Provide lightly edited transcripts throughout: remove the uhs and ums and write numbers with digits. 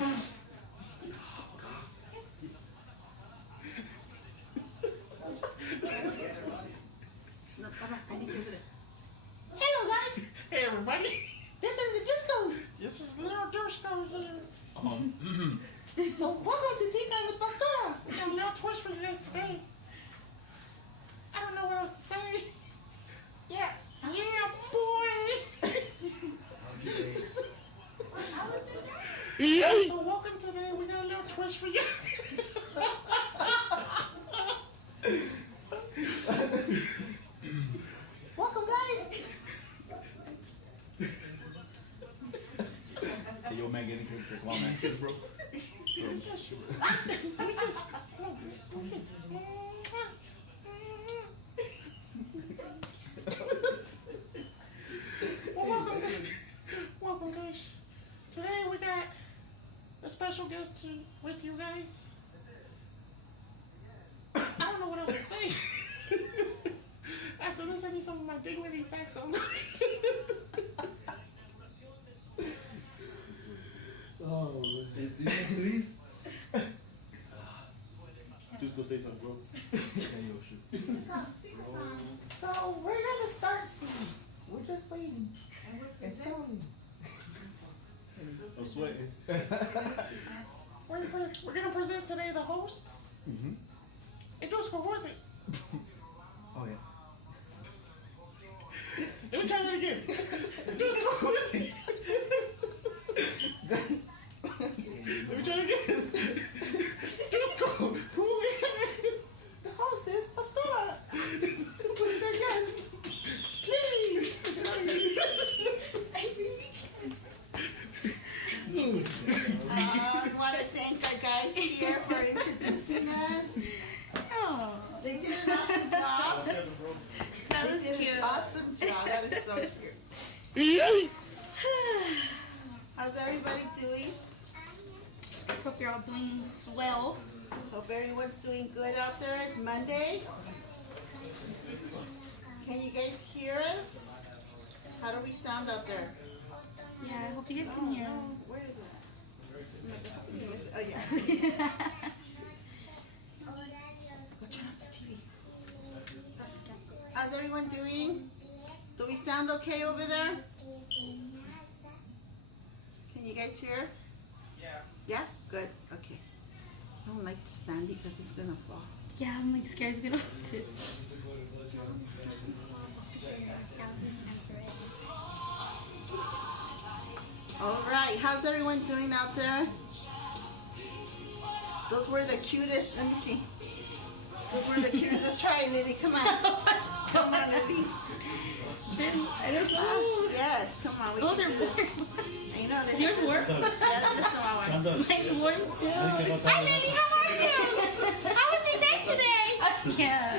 I need you over there. Hello, guys. Hey, everybody. This is the Discos. This is Little Disco here. So, welcome to Tea Time with Pastora. We got a little twist for you guys today. I don't know what else to say. Yeah. Yeah, boy. So, welcome today. We got a little twist for you. Welcome, guys. Hey, yo, man, get in here. Come on, man. Bro. Welcome, guys. Today we got a special guest with you guys. I don't know what else to say. After this, I need some of my dignity back. So. Oh, Luis. Just go say something, bro. So, we're gonna start soon. We're just waiting. It's coming. I'm sweating. We're gonna present today the host. Mm-hmm. And just who was it? Oh, yeah. Let me try that again. Just who was it? Let me try it again. Just who is it? The host is Pastora. Put it again. Lili. We want to thank our guys here for introducing us. Oh, They did an awesome job. that was They did cute. an awesome job. That is so cute. How's everybody doing? Hope you're all doing swell. Hope everyone's doing good out there. It's Monday. Can you guys hear us? How do we sound out there? Yeah, I hope you guys can hear. Oh, where is it? Oh, yeah. Turn off the TV. How's everyone doing? Do we sound okay over there? Can you guys hear? Yeah. Yeah? Good. Okay. I don't like to stand because it's gonna fall. Yeah, I'm like scared it's gonna fit. All right. How's everyone doing out there? Those were the cutest. Let me see. Those were the cutest. Let's try it, Lily. Come on. Come on, Lily. I don't know. Yes, come on. We Oh, can they're do warm. this. You know, Is yours warm? Yeah, this is my one. Mine's warm too. Hi, Lily. How are you? How was your day today? Yeah.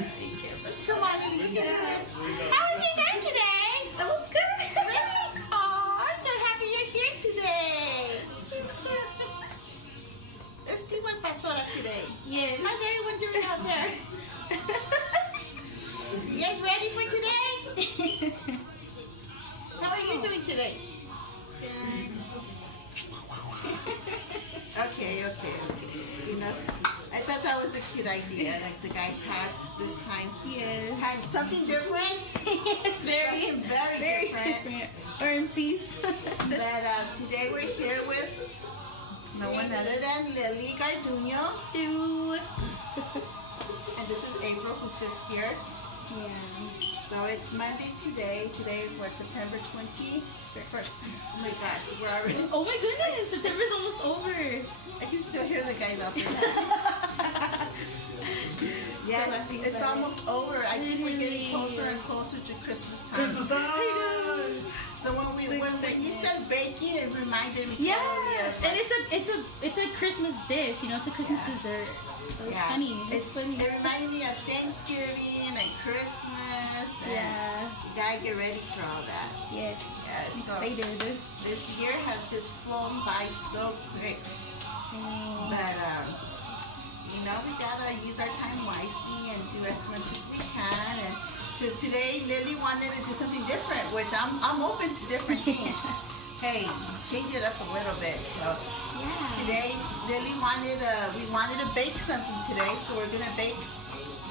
Come on, Lily. You can do this. How was your day today? That was good. Really? Oh, I'm so happy you're here today. Let's do with Pastora today. Yes. How's everyone doing out there? You guys ready for today? How are you doing today? Okay. You know, I thought that was a cute idea, like the guys had this time. Yes. Had something different. Yes, very, Something very different. RMCs. But today we're here with no one other than Lili Garduño. Dude. And this is April, who's just here. Yeah. So it's Monday today. Today is what, September 21st. Oh my gosh, we're already... Oh my goodness, September's almost over. I can still hear the guys out there. Yes, it's almost over. I think we're getting closer and closer to Christmas time. Christmas time! So when you said baking, it reminded me Yeah, totally of, and it's a Christmas dish. You know, it's a Christmas dessert. So it's funny. It's funny. It reminded me of Thanksgiving and Christmas. And Yeah. you gotta get ready for all that. Yes. Yes. So Excited. this year has just flown by so quick. But you know, we gotta use our time wisely and do as much as we can. And so today, Lily wanted to do something different, which I'm open to different things. Hey, change it up a little bit. So Yeah. Today, Lily we wanted to bake something today, so we're gonna bake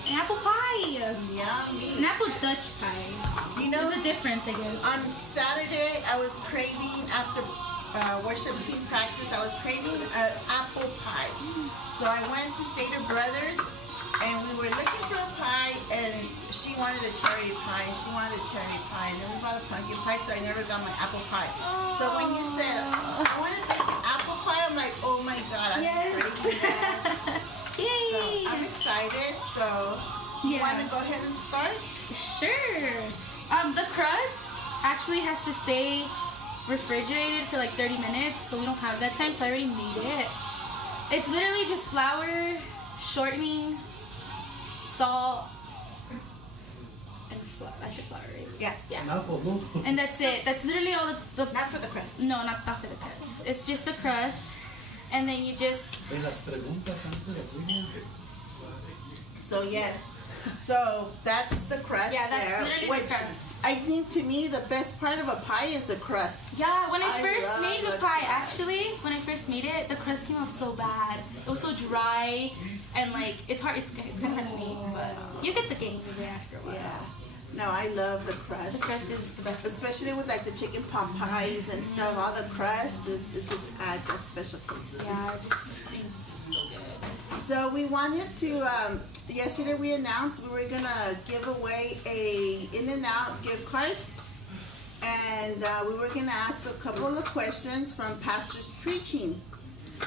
An apple pie. yummy. An apple Dutch pie. You know, There's a difference, I guess. on Saturday, I was craving after worship team practice. I was craving an apple pie, so I went to Stater Brothers, and we were looking for a pie, and she wanted a cherry pie, and she wanted a cherry pie, and then we bought a pumpkin pie, so I never got my apple pie. So when you said I want to make an apple pie, I'm like, oh my god, I'm craving that. Yay! So I'm excited. So you Yeah. want to go ahead and start? Sure. The crust actually has to stay refrigerated for like 30 minutes, so we don't have that time, so I already made it. It's literally just flour, shortening, salt, and flour. I said flour, right? Yeah. Yeah. An apple, no? And that's it. That's literally all the Not for the crust. no, not for the crust. It's just the crust, and then you just En las preguntas antes de tuya. So yes. So that's the crust Yeah, that's there. literally the Which crust. I think to me the best part of a pie is the crust. yeah. When I I first love made the the pie, crust. actually, when I first made it, the crust came out so bad. It was so dry, and like it's hard. It's kind of hard to make, but you get the game of it after a while. Yeah. No, I love the The crust. crust is the best. Especially with like the chicken pot pies and stuff, all the crust it just adds that special taste. Yeah, it just seems so good. So we wanted to, yesterday we announced we were gonna give away a In-N-Out gift card. And we were gonna ask a couple of questions from pastors preaching.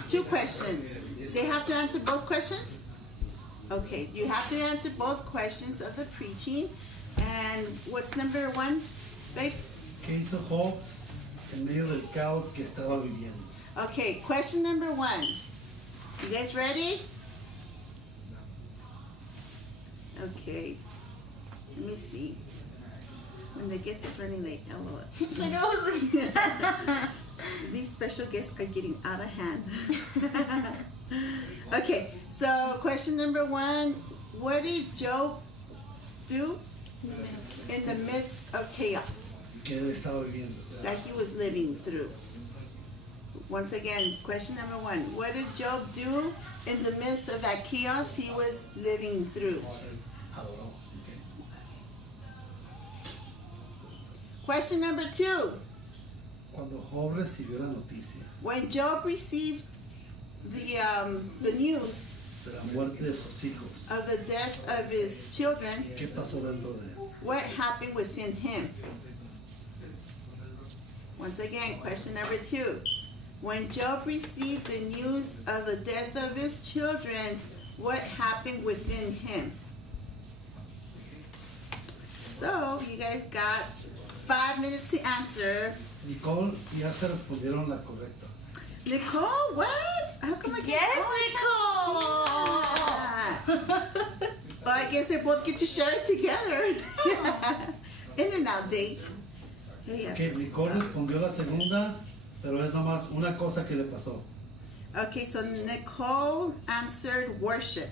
2 questions. They have to answer both questions? Okay, you have to answer both questions of the preaching. And what's number 1, babe? ¿Qué hizo Job en medio del caos que estaba viviendo? Okay, question number 1. You guys ready? Okay. Let me see. When the guest is running late, LOL. I know. These special guests are getting out of hand. Okay, so question number 1. What did Job do in the midst of chaos Que él estaba viviendo. that he was living through? Once again, question number 1. What did Job do in the midst of that chaos he was living through? Adoró. Question number 2. Cuando Job recibió la noticia When Job received the news de la muerte de sus hijos, of the death of his children, ¿qué pasó dentro de él? what happened within him? Once again, question number 2. When Job received the news of the death of his children, what happened within him? So, you guys got 5 minutes to answer. Nicole y Asa respondieron la correcta. Nicole, what? How come I can't? Yes, Nicole! Well, I guess they both get to share it together. In-N-Out date. Hey, yes. Que Nicole respondió la segunda, pero es nomás una cosa que le pasó. Okay, so Nicole answered worship.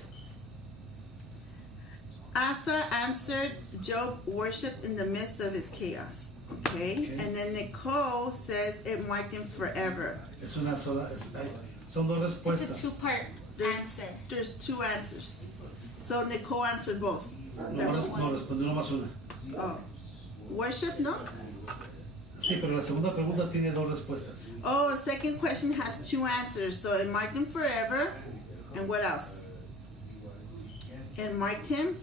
Asa answered Job worshiped in the midst of his chaos. Okay? And then Nicole says it marked him forever. Es una sola, son dos It's respuestas. a 2-part answer. There's 2 answers. So Nicole answered both. Is that No, right? no, respondió nomás una. Oh. Worship, no? Sí, pero la segunda pregunta tiene dos respuestas. Oh, second question has 2 answers. So it marked him forever. And what else? It marked him.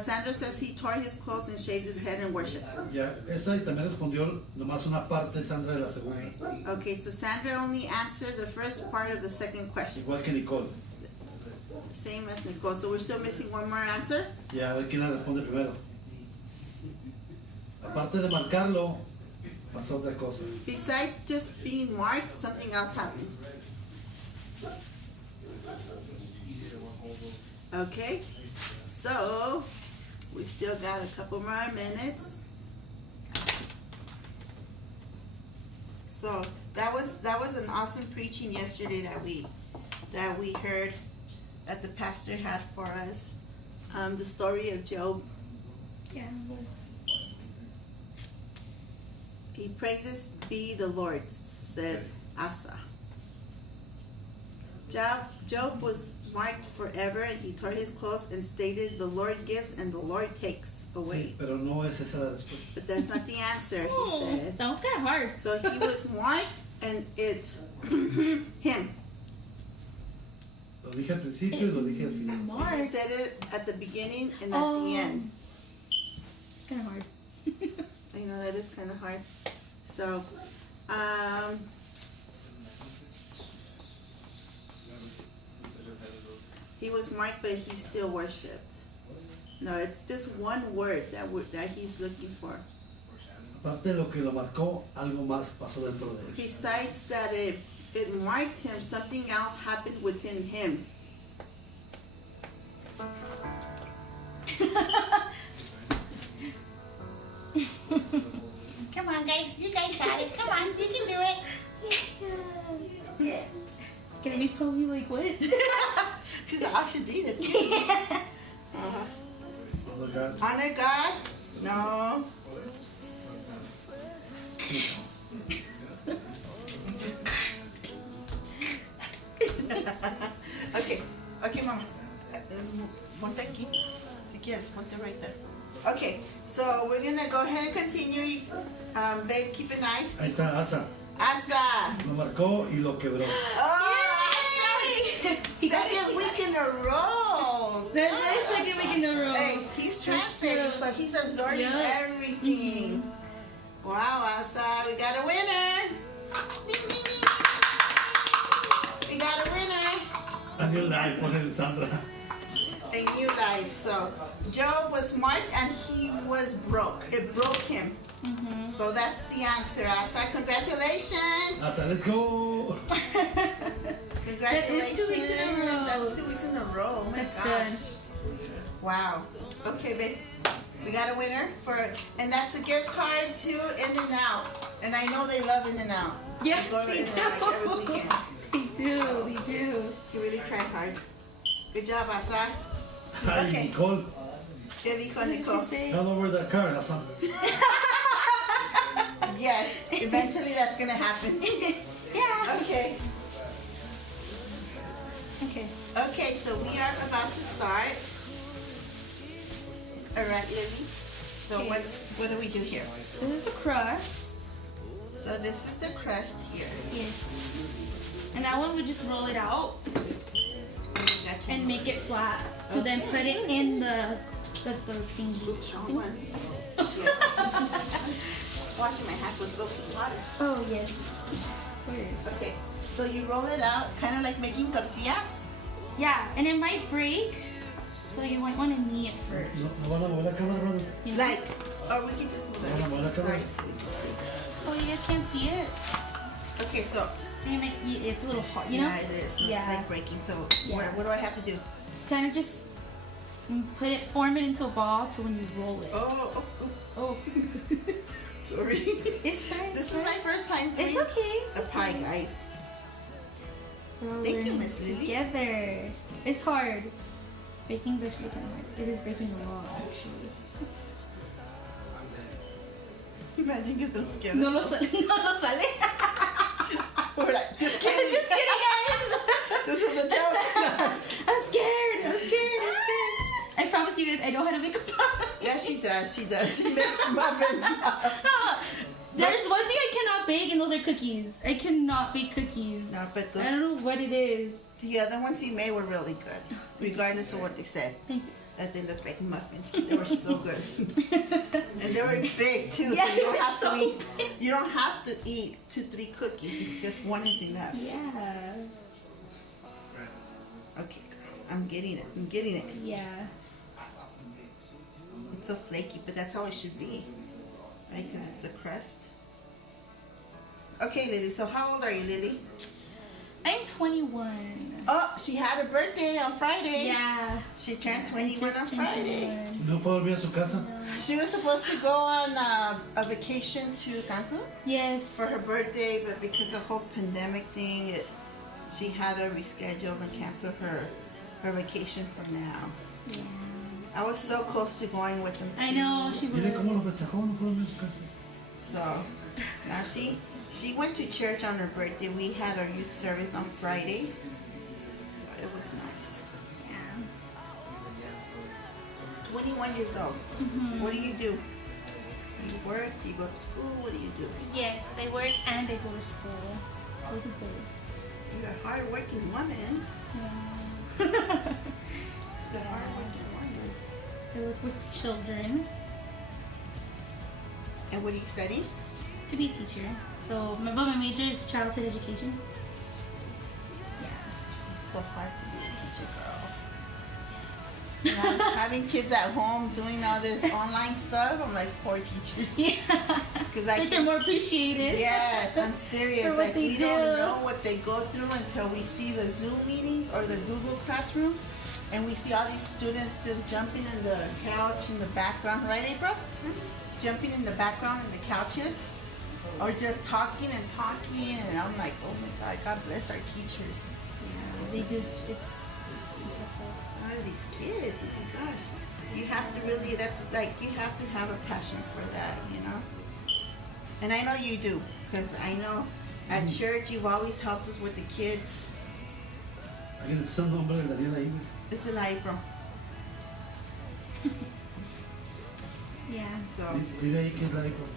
Sandra says he tore his clothes and shaved his head and worshiped. Ya, esa y también respondió nomás una parte, Sandra, de la segunda. Okay, so Sandra only answered the first part of the second question. Igual que Nicole. Same as Nicole. So we're still missing one more answer? Ya, a ver quién la responde primero. Aparte de marcarlo, pasó otra cosa. Besides just being marked, something else happened. Okay, so we still got a couple more minutes. So that was an awesome preaching yesterday that we heard that the pastor had for us. The story of Job. Yeah, it was. He praises be the Lord, said Asa. Job was marked forever, and he tore his clothes and stated, "The Lord gives and the Lord takes away." Sí, pero no es esa la respuesta. But that's not the answer, he Oh, said. that was kind of hard. So he was marked, and it's him. Lo dije al principio y lo dije al final. He Mark. said it at the beginning and at the end. It's kind of hard. I know that is kind of hard. So, he was marked, but he still worshipped. No, it's just one word that he's looking for. Aparte de lo que lo marcó, algo más pasó dentro de él. Besides that it marked him, something else happened within him. Come on, guys. You guys got it. Come on. You can do it. Yeah. Gabby's probably like, what? She's like, I should read it. Father God, Honor God? No. Okay, Mama. Ponte aquí. Si quieres, ponte right there. Okay, so we're gonna go ahead and continue. Babe, keep it nice. ahí está Asa. Asa. Lo marcó y lo quebró. Oh, Yay! second week in a row. That's my second week in a row. Hey, he's translating, so he's absorbing Yeah. everything. Wow, Asa, we got a winner. Ding, ding, ding. We got a winner. A new life, ponele Sandra. A new life. So Job was marked and he was broke. It broke him. So that's the answer, Asa. Congratulations. Asa, let's go. Congratulations. That is 2 weeks in a row. That's 2 weeks in a row. Oh my That's gosh. Wow. Okay, babe. We got a winner and that's a gift card to In-N-Out. And I know they love In-N-Out. Yeah, They go to they In-N-Out like every do. weekend. They do. You really tried hard. Good job, Asa. Hi, Okay. Nicole. ¿Qué dijo What did Nicole? she say? Hand over that card, Asa. Yes, eventually that's gonna happen. Yeah. Okay. Okay. Okay, so we are about to start. Alright, Lily. So Okay. what do we do here? This is the crust. So this is the crust here. Yes. And that one we just roll it out Gotcha. and make it flat. So then put it in the thingy. Wrong one. Yes. Washing my hands with soapy water. Oh yes. Where? Okay, so you roll it out, kind of like making tortillas. Yeah, and it might break, so you might want to knee it No, first. no van a mover la cámara, brother. Yeah. Like, or we can just move Vamos a mover la it. cámara. Sorry. Oh, you guys can't see it. Okay, so So it's a little hard, you know? yeah, it is. So Yeah. It's like breaking. So Yeah. what do I have to do? It's kind of just form it into a ball to when you roll it. Oh. Oh, Sorry. it's fine. This is my first time doing It's okay. It's a pie, okay. guys. We're all Thank you, learning Miss Lily. together. It's hard. Baking's actually kind of hard. It is breaking a lot, actually. Imagine que nos queda. No lo sale. No lo sale. We're like, just kidding. Just kidding, guys. This is a joke. I'm scared. I promise you guys, I know how to make a pie. Yeah, she does. She makes muffins. There's one thing I cannot bake, and those are cookies. I cannot bake cookies. No, but I don't know what it is. the other ones you made were really good, regardless of what they said. Thank you. That they looked like muffins. They were so good, and they were big too. Yeah, so they were so you don't have to eat 2-3 cookies. Just one is enough. Yeah. Okay, I'm getting it. Yeah. It's so flaky, but that's how it should be, right? Because it's a crust. Okay, Lily. So how old are you, Lily? I'm 21. Oh, she had a birthday on Friday. Yeah. She turned I 21 just on turned Friday. 21. No puedo dormir a su casa. She was supposed to go on a vacation to Cancun Yes. for her birthday, but because of the whole pandemic thing, she had to reschedule and cancel her vacation for now. Yeah. I was so close to going with them. I know, she Dile would. cómo lo festejó, no puedo dormir a su casa. So now she went to church on her birthday. We had our youth service on Friday, It was nice. Yeah. 21 years old. What do? You work? Do you go to school? What do you do? Yes, I work and I go to school. I do both. You're a hard-working woman. Yeah. You're a hard-working woman. I work with children And what do you study? to be a teacher. So my major is childhood education. Yeah. So hard to be a teacher, girl. You know, having kids at home doing all this online stuff, I'm like, poor teachers. Yeah. Because Like they're more appreciated. yes, I'm serious. For what Like they we do. don't know what they go through until we see the Zoom meetings or the Google Classrooms, and we see all these students just jumping in the couch in the background, right, April? Jumping in the background in the couches, or just talking, and I'm like, oh my God, God bless our teachers. They just it's difficult. Oh, these kids, oh my gosh. You have to really, that's like, you have to have a passion for that, you know? And I know you do, because I know at church you've always helped us with the kids. Aquí está el nombre de Daniel ahí. This is like, bro. Yeah. So, Dile ahí que es la April.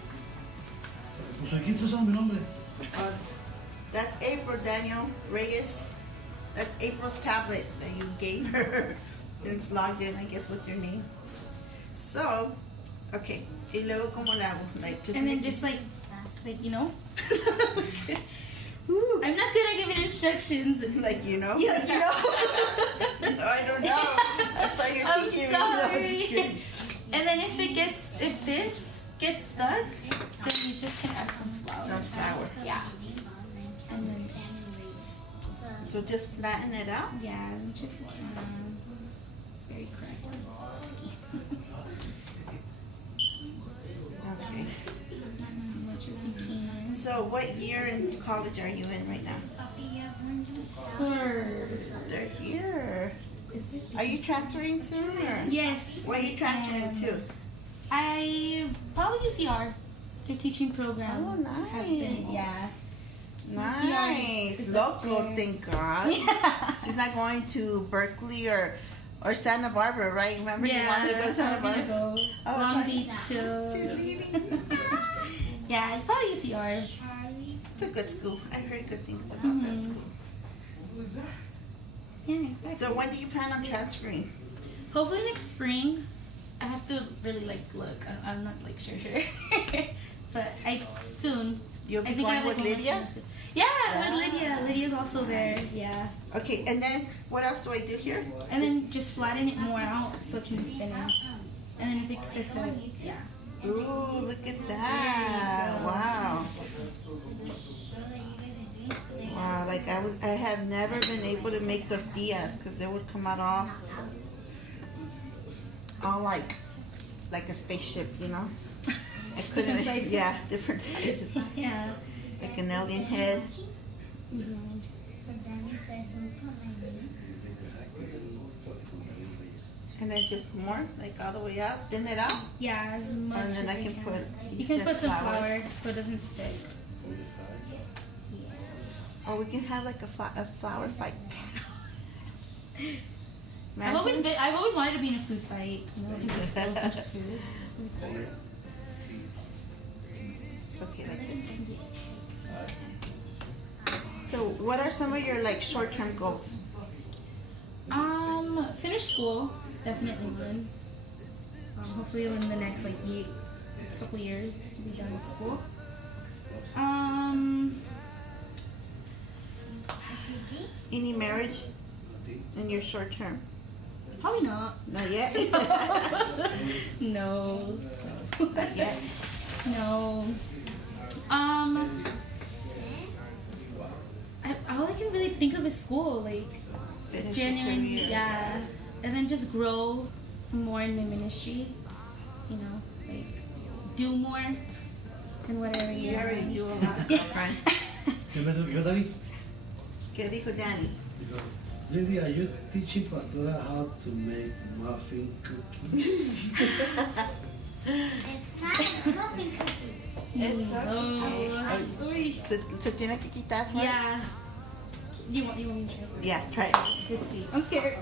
Pues aquí está usando mi nombre. that's April, Daniel Reyes. That's April's tablet that you gave her. It's logged in, I guess, with your name. So, okay. Y luego, ¿cómo le hago? Like, just And then make just like you know, Ooh. I'm not good at giving instructions. Like, you know? Yeah, you know. No, I don't know. That's why you're I'm teaching me. No, I'm just sorry. kidding. And then if this gets stuck, then you just can add some flour. Some flour. Yeah. And then So just flatten it out. yeah, as much as you can. It's very cracked. Okay. As much as you can. So what year in college are you in right now? Third. Third year. Is it? Are you transferring soon or? Yes. Where are you transferring to? I probably UCR. Their teaching program. Oh, has been- nice. yeah. Nice. is up Local, there. thank God. Yeah. She's not going to Berkeley or Santa Barbara, right? Remember you Yeah, wanted to go to I Santa was gonna Barbara? go Oh, Long okay. Beach too. She's leaving. Yeah, probably UCR. It's a good school. I heard good things about that school. Yeah, exactly. So when do you plan on transferring? Hopefully next spring. I have to really like look. I'm not like sure, but soon. You'll be I think I going have, with like, one more Lydia? semester. Yeah, with Lydia. Lydia's also there. Yeah. Okay, and then what else do I do here? And then just flatten it more out so it can be thinner. And then fix it so yeah. Ooh, look at that! Wow. Wow, like I have never been able to make tortillas because they would come out all like a spaceship, you know? I couldn't- Different sizes. Yeah, different sizes. Yeah. Like an alien head. And then just more, like all the way out, thin it out. Yeah, as much And then as I you can put, You can said put some flour so it doesn't stick. Or we can have like a flour fight. I've always wanted to be in a food fight. You know, just a bunch of food. Okay, like this. So what are some of your like short-term goals? Finish school is definitely one. Hopefully in the next like couple years to be done with school. Any marriage in your short term? Probably not. Not yet. No. Not yet. No. All I can really think of is school, like Finish genuine, your career. yeah, and then just grow more in my ministry. You know, like do more than whatever You you already do a lot, girlfriend. ¿Qué me dijo Dani? ¿Qué dijo Danny? Dijo, Lili, are you teaching Pastora how to make muffin cookies? It's not a muffin cookie. It's okay. Oh, Se tiene que quitar, right? yeah. You want me to try? Yeah, try it. Let's see. I'm scared.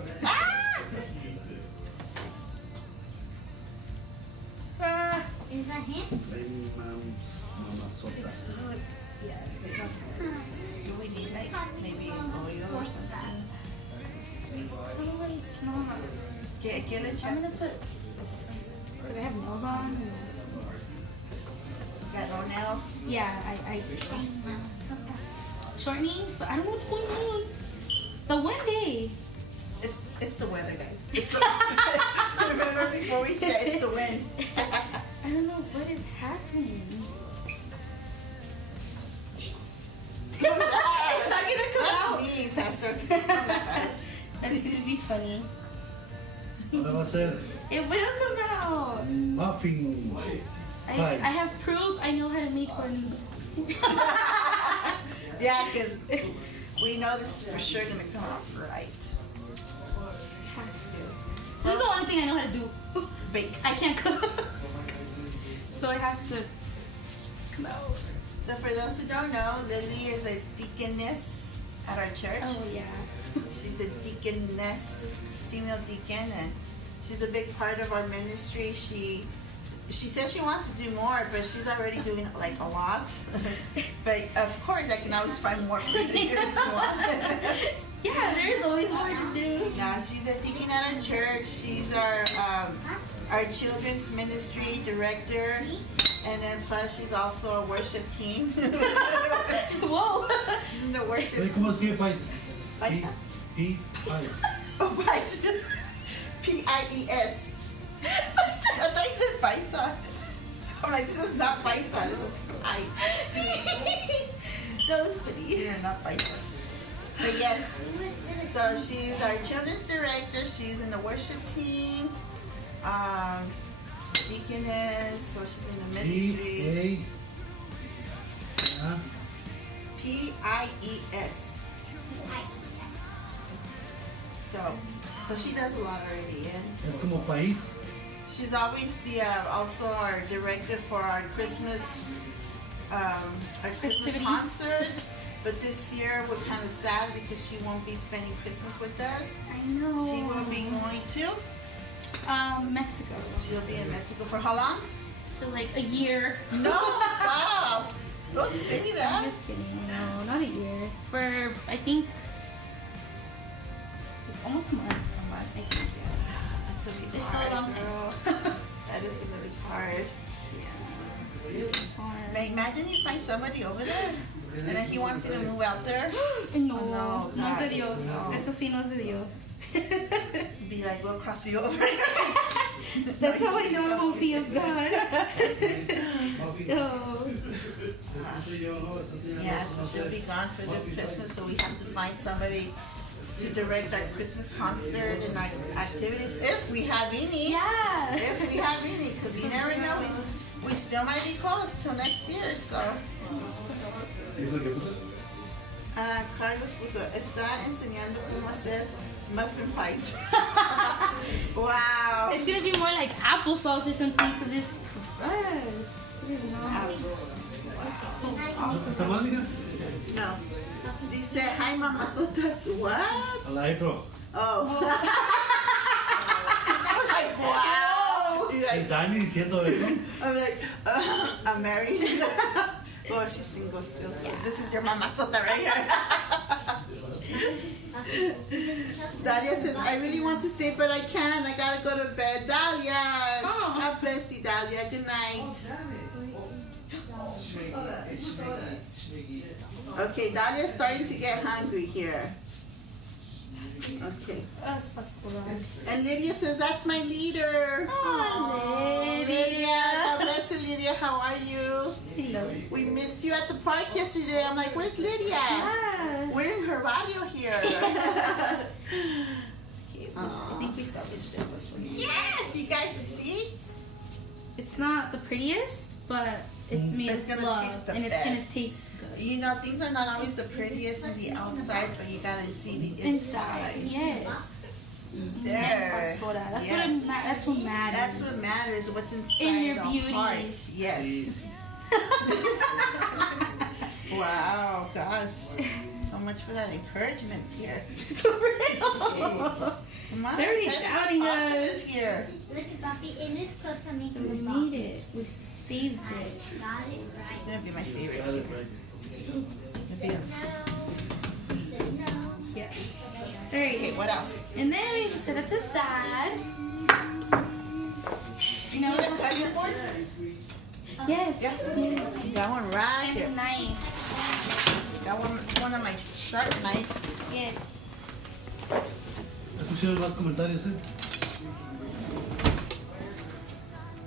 Ah! Is that him? Mama Sota. Yeah, it's not do we need like maybe oil or something? No, it's not. Get a I'm chance. gonna put. Do they have nails on? Got no nails. Yeah, I shortening, but I don't know what's going on. The one day. It's the weather, guys. It's the remember before we said it's the wind. I don't know what is happening. It's not gonna come out. Me, Pastor. I need to be funny. Ahora va a ser It will come out. muffin I pie. have proof I know how to make one. Yeah, because we know this is for sure gonna come out right. Has to. This is the only thing I know how to do. Bake. I can't cook. So it has to come out. So for those who don't know, Lili is a deaconess at our church. Oh yeah. She's a deaconess, female deacon, and she's a big part of our ministry. She says she wants to do more, but she's already doing like a lot. But of course, I can always find more for you to do if you want. Yeah, there's always more to do. Now she's a deacon at our church. She's our children's ministry director, and then plus she's also a worship team. Whoa. She's in the worship. Oye, ¿cómo escribe país? Paisa? País. Oh, Paisa. P-I-E-S. I thought you said Paisa. I'm like, this is not Paisa. This is Paisa. That was funny. Yeah, not Paisa. But yes, so she's our children's director. She's in the worship team. Deaconess, so she's in the ministry. P-I-E-S. So she does a lot already, and Es como país. she's always the also our director for our Christmas Festivities. concerts. But this year we're kind of sad because she won't be spending Christmas with us. I know. She will be going to. Mexico. She'll be in Mexico for how long? For like a year. No, stop! Don't say I'm that. just kidding. No, not a year. For I think almost a month. I think. Yeah. That's gonna be It's still a hard, long time. girl. That is gonna be hard. Yeah. It's hard. Imagine you find somebody over there, and then he wants you to move out there. No, Oh, no, no es de gosh, Dios. no. Eso sí no es de Dios. Be like, we'll cross you over. That's how I know it won't be of God. No. Yeah, so she'll be gone for this Christmas, so we have to find somebody to direct our Christmas concert and our activities, if we have any. Yeah. If we have any, because you never know. We still might be closed till next year, so. ¿Es lo que puse? Carlos puso, está enseñando cómo hacer muffin pies. Wow. It's gonna be more like applesauce or something because it's crust. It is not. ¿Está mal, mija? No. Dice, hi, mamazotas. What? A la April. Oh. I'm like, wow. He's like, Dani diciendo eso. I'm like, I'm married. Oh, she's single still. So this is your mamazota right here. Dalia says, I really want to stay, but I can't. I gotta go to bed. Dalia. Oh. God bless you, Dalia. Good night. Okay, Dalia's starting to get hungry here. Okay. Us, Pastora. And Lydia says, that's my leader. Oh, Lydia. God bless you, Lydia. How are you? Hello. We missed you at the park yesterday. I'm like, where's Lydia? Yeah. We're in her barrio here. Okay, I think we salvaged it. This one. Yes, you guys see? It's not the prettiest, but it's made It's with gonna love, taste the and it's gonna best. taste good. You know, things are not always the prettiest on the outside, but you gotta see the Inside, inside. yes. There. Pastora. That's Yes. that's what matters. That's what matters, what's inside In your the beauty. heart. Yes. Wow, gosh. so much for that encouragement here. For real. Come on, They're already try to be doubting positive us. here. Look at Papi, it is close to making We the made box. it. We saved it. Got it This is right. gonna be my favorite. Got it right. Maybe a- Said no. Yeah. Alright. Okay, what else? And then we just set it aside. You know Need a what? cutting board? Yes. Yeah. Got one right And here. a knife. Got one of my sharp knives. Yes. ¿Escucharon más comentarios, eh?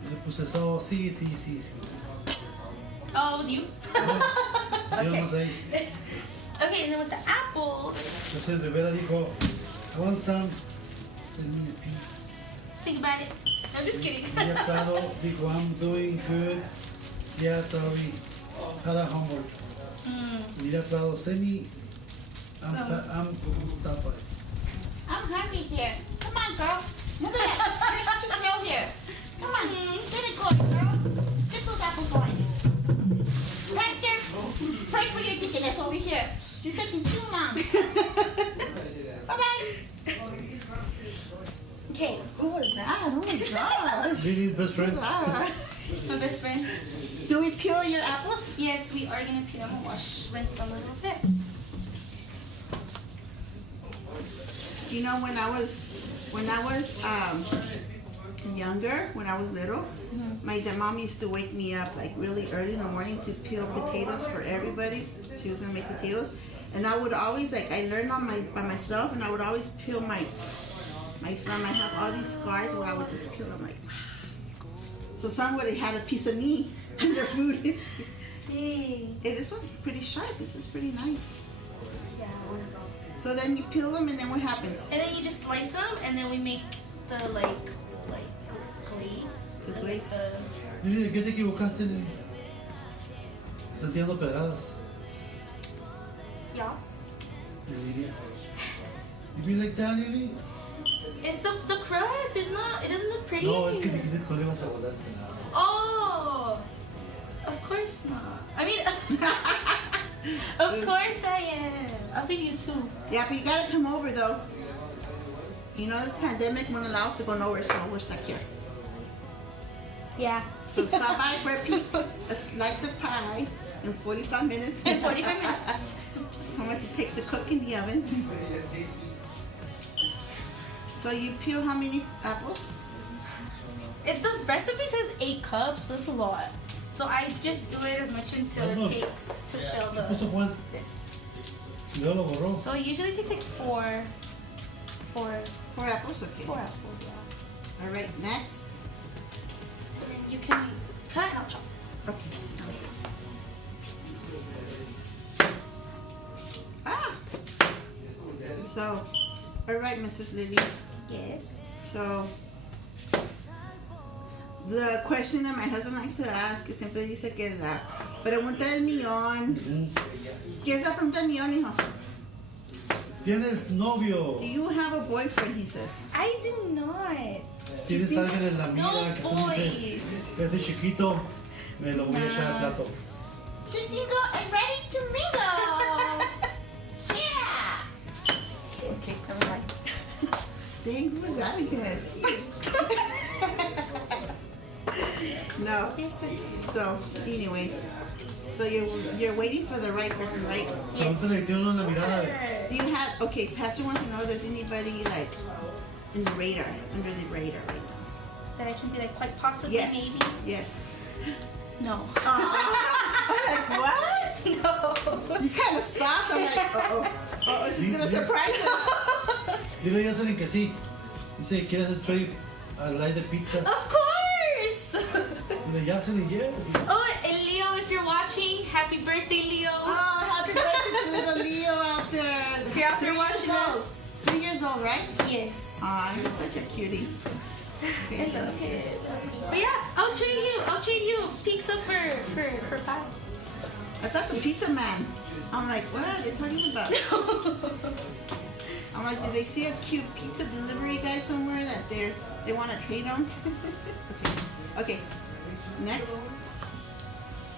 Yo le puse eso, sí. Oh, it was you? Yo más ahí. Okay, and then with the apples, José Rivera dijo, I want some, send me a piece. think about it. No, I'm just kidding. Mia Prado dijo, I'm doing good. Yeah, sorry. Had a homework. Mira Prado, send me. I'm stop by. I'm hungry here. Come on, girl. Look at that. There's too snow here. Come on. Get it going, girl. Get those apples going. Baxter, pray for your deaconess over here. She's taking too long. Bye-bye. Okay, who was that? Oh my gosh. Lili's best friend. Ah. My best friend. Do we peel your apples? Yes, we are gonna peel and wash, rinse a little bit. You know, when I was younger, when I was little, my mom used to wake me up like really early in the morning to peel potatoes for everybody. She was gonna make potatoes, and I would always I learned by myself, and I would always peel my thumb. I have all these scars where I would just peel them like. So somebody had a piece of me in their food. Hey. Hey, this one's pretty sharp. This is pretty nice. Yeah. So then you peel them, and then what happens? And then you just slice them, and then we make the like glaze. The Like glaze? the- Lili, ¿de qué te equivocaste, Lili? Están tirando pedradas. Yes. Lili. You be like that, Lili? It's the crust. It's not. It doesn't look pretty. No, es que dijiste que no le ibas a guardar pedadas. Oh. Of course not. I mean, of course I am. I'll save you two. Yeah, but you gotta come over though. You know this pandemic won't allow us to go nowhere, so we're stuck here. Yeah. So stop by for a slice of pie in 45 minutes. In 45 minutes. How much it takes to cook in the oven. So you peel how many apples? If the recipe says 8 cups, but it's a lot. So I just do it as much until it takes to fill ¿Qué puso the Juan? this. Y luego lo borró. So it usually takes like four Four apples? Okay. apples, yeah. All right, next. And then you can cut and I'll chop. Okay. Ah! So, all right, Mrs. Lily. Yes. So, the question that my husband likes to ask, que siempre dice que la pregunta del millón. ¿Qué es la pregunta del millón, hijo? ¿Tienes novio? Do you have a boyfriend, he says. I do not. ¿Tienes alguien en la mira No, que tú boy. dices, desde chiquito me lo voy a echar al plato? She's single and ready to mingle. Yeah. Okay, never mind. Dang, who was that again? No. So, anyways, so you're waiting for the right person, right? Pregúntale, tiene uno en la mirada. Do you have? Okay, Pastor wants to know if there's anybody like in the radar, under the radar right now. That I can be like quite possibly Yes. maybe. Yes. No. I'm like, what? No. You kind of stopped. I'm like, uh-oh, she's gonna surprise us. Dile ya saben que sí. Dice, ¿quieres el tray al aire de pizza? Of course. Dile, ya se le yes. Oh, and Leo, if you're watching, happy birthday, Leo. Oh, happy birthday to little Leo out there. If you're out there 3 watching years old. us. 3 years old, right? Yes. Aw, he's such a cutie. I love it. But yeah, I'll trade you pizza for pie. I thought the pizza man. I'm like, what are they talking about? I'm like, do they see a cute pizza delivery guy somewhere that they want to trade on? Okay. Next.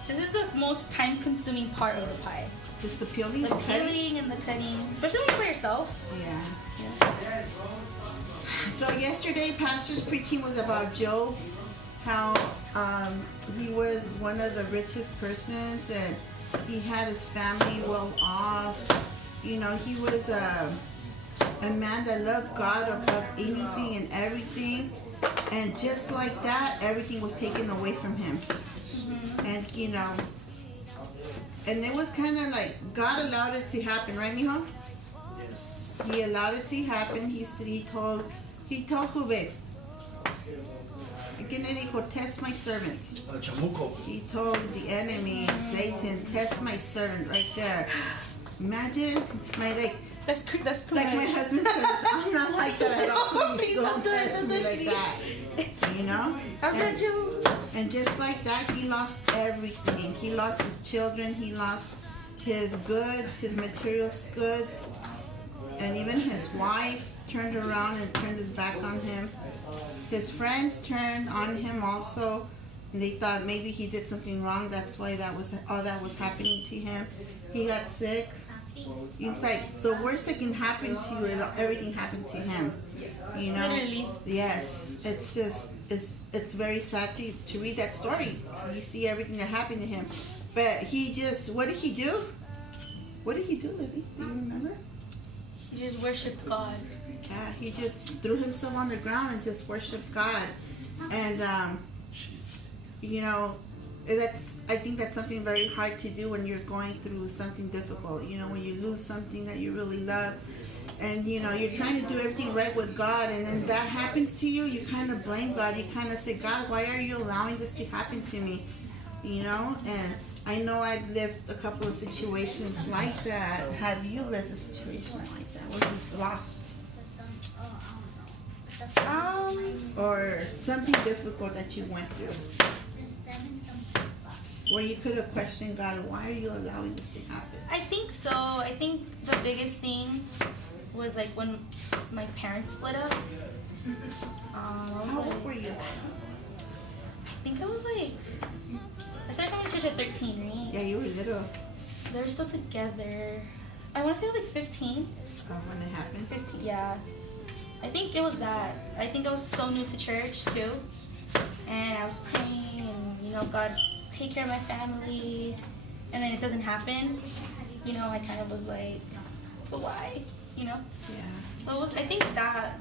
This is the most time-consuming part of the pie. Just the peeling, The cutting. peeling and the cutting, especially when you're by yourself. Yeah. Yeah. So yesterday, pastor's preaching was about Job, how he was one of the richest persons and he had his family well off. You know, he was a man that loved God above anything and everything. And just like that, everything was taken away from him. And, you know, and it was kind of like God allowed it to happen, right, mijo? Yes. He allowed it to happen. He told who, babe? ¿Quién le dijo, test my servant? Chamuco. He told the enemy, Satan, test my servant right there. Imagine That's too like much. my husband says, I'm not like that at all. Please Please don't don't do it, test don't me do it like to me. that. You know? I'm not you. And just like that, he lost everything. He lost his children. He lost his goods, his material goods. And even his wife turned around and turned his back on him. His friends turned on him also. And they thought maybe he did something wrong. That's why all that was happening to him. He got sick. It's like the worst that can happen to you, everything happened to him. You know? Literally. Yes. It's just, it's very sad to read that story. You see everything that happened to him. But what did he do? What did he do, Lili? Do you remember? He just worshipped God. Yeah, he just threw himself on the ground and just worshiped God. And, you know, I think that's something very hard to do when you're going through something difficult. You know, when you lose something that you really love. And, you know, you're trying to do everything right with God. And then that happens to you, you kind of blame God. You kind of say, God, why are you allowing this to happen to me? You know, and I know I've lived a couple of situations like that. Have you lived a situation like that where you've lost? Or something difficult that you went through? Where you could have questioned God, why are you allowing this to happen? I think so. I think the biggest thing was like when my parents split up. How old were you? I think I was like, I started coming to church at 13, right? Yeah, you were little. They were still together. I want to say I was like 15. When it happened. 15, yeah. I think it was that. I think I was so new to church too. And I was praying and, you know, God, take care of my family. And then it doesn't happen. You know, I kind of was like, but why? You know? Yeah. So I think that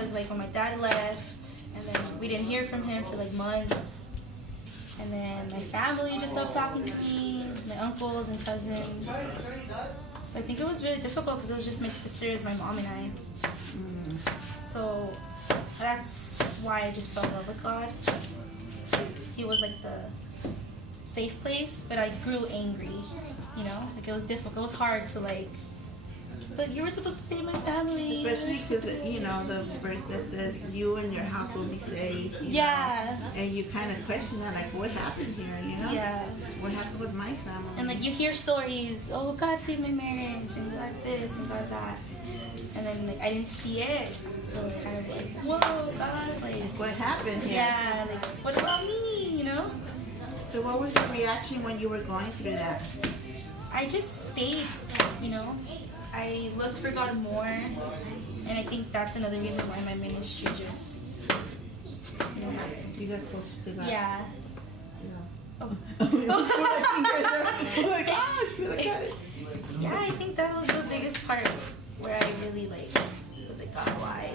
was like when my dad left. And then we didn't hear from him for like months. And then my family just stopped talking to me. My uncles and cousins. So I think it was really difficult because it was just my sisters, my mom, and I. So that's why I just fell in love with God. He was like the safe place, but I grew angry, you know? Like it was difficult, it was hard to like, but you were supposed to save my family. Especially because, you know, the verse that says you and your house will be saved. You Yeah. know? And you kind of question that, like, what happened here, you know? Yeah. What happened with my family? And like you hear stories, oh, God saved my marriage, and God this, and God that. And then like I didn't see it, so it's kind of like, whoa, God, like what happened here? yeah, like what about me, you know? So what was your reaction when you were going through that? I just stayed, you know. I looked for God more, and I think that's another reason why my ministry just, you know, happened. You got closer to God. Yeah. Oh. Oh. Like, ah, I still got it. Yeah, I think that was the biggest part where I really like was like, God, why?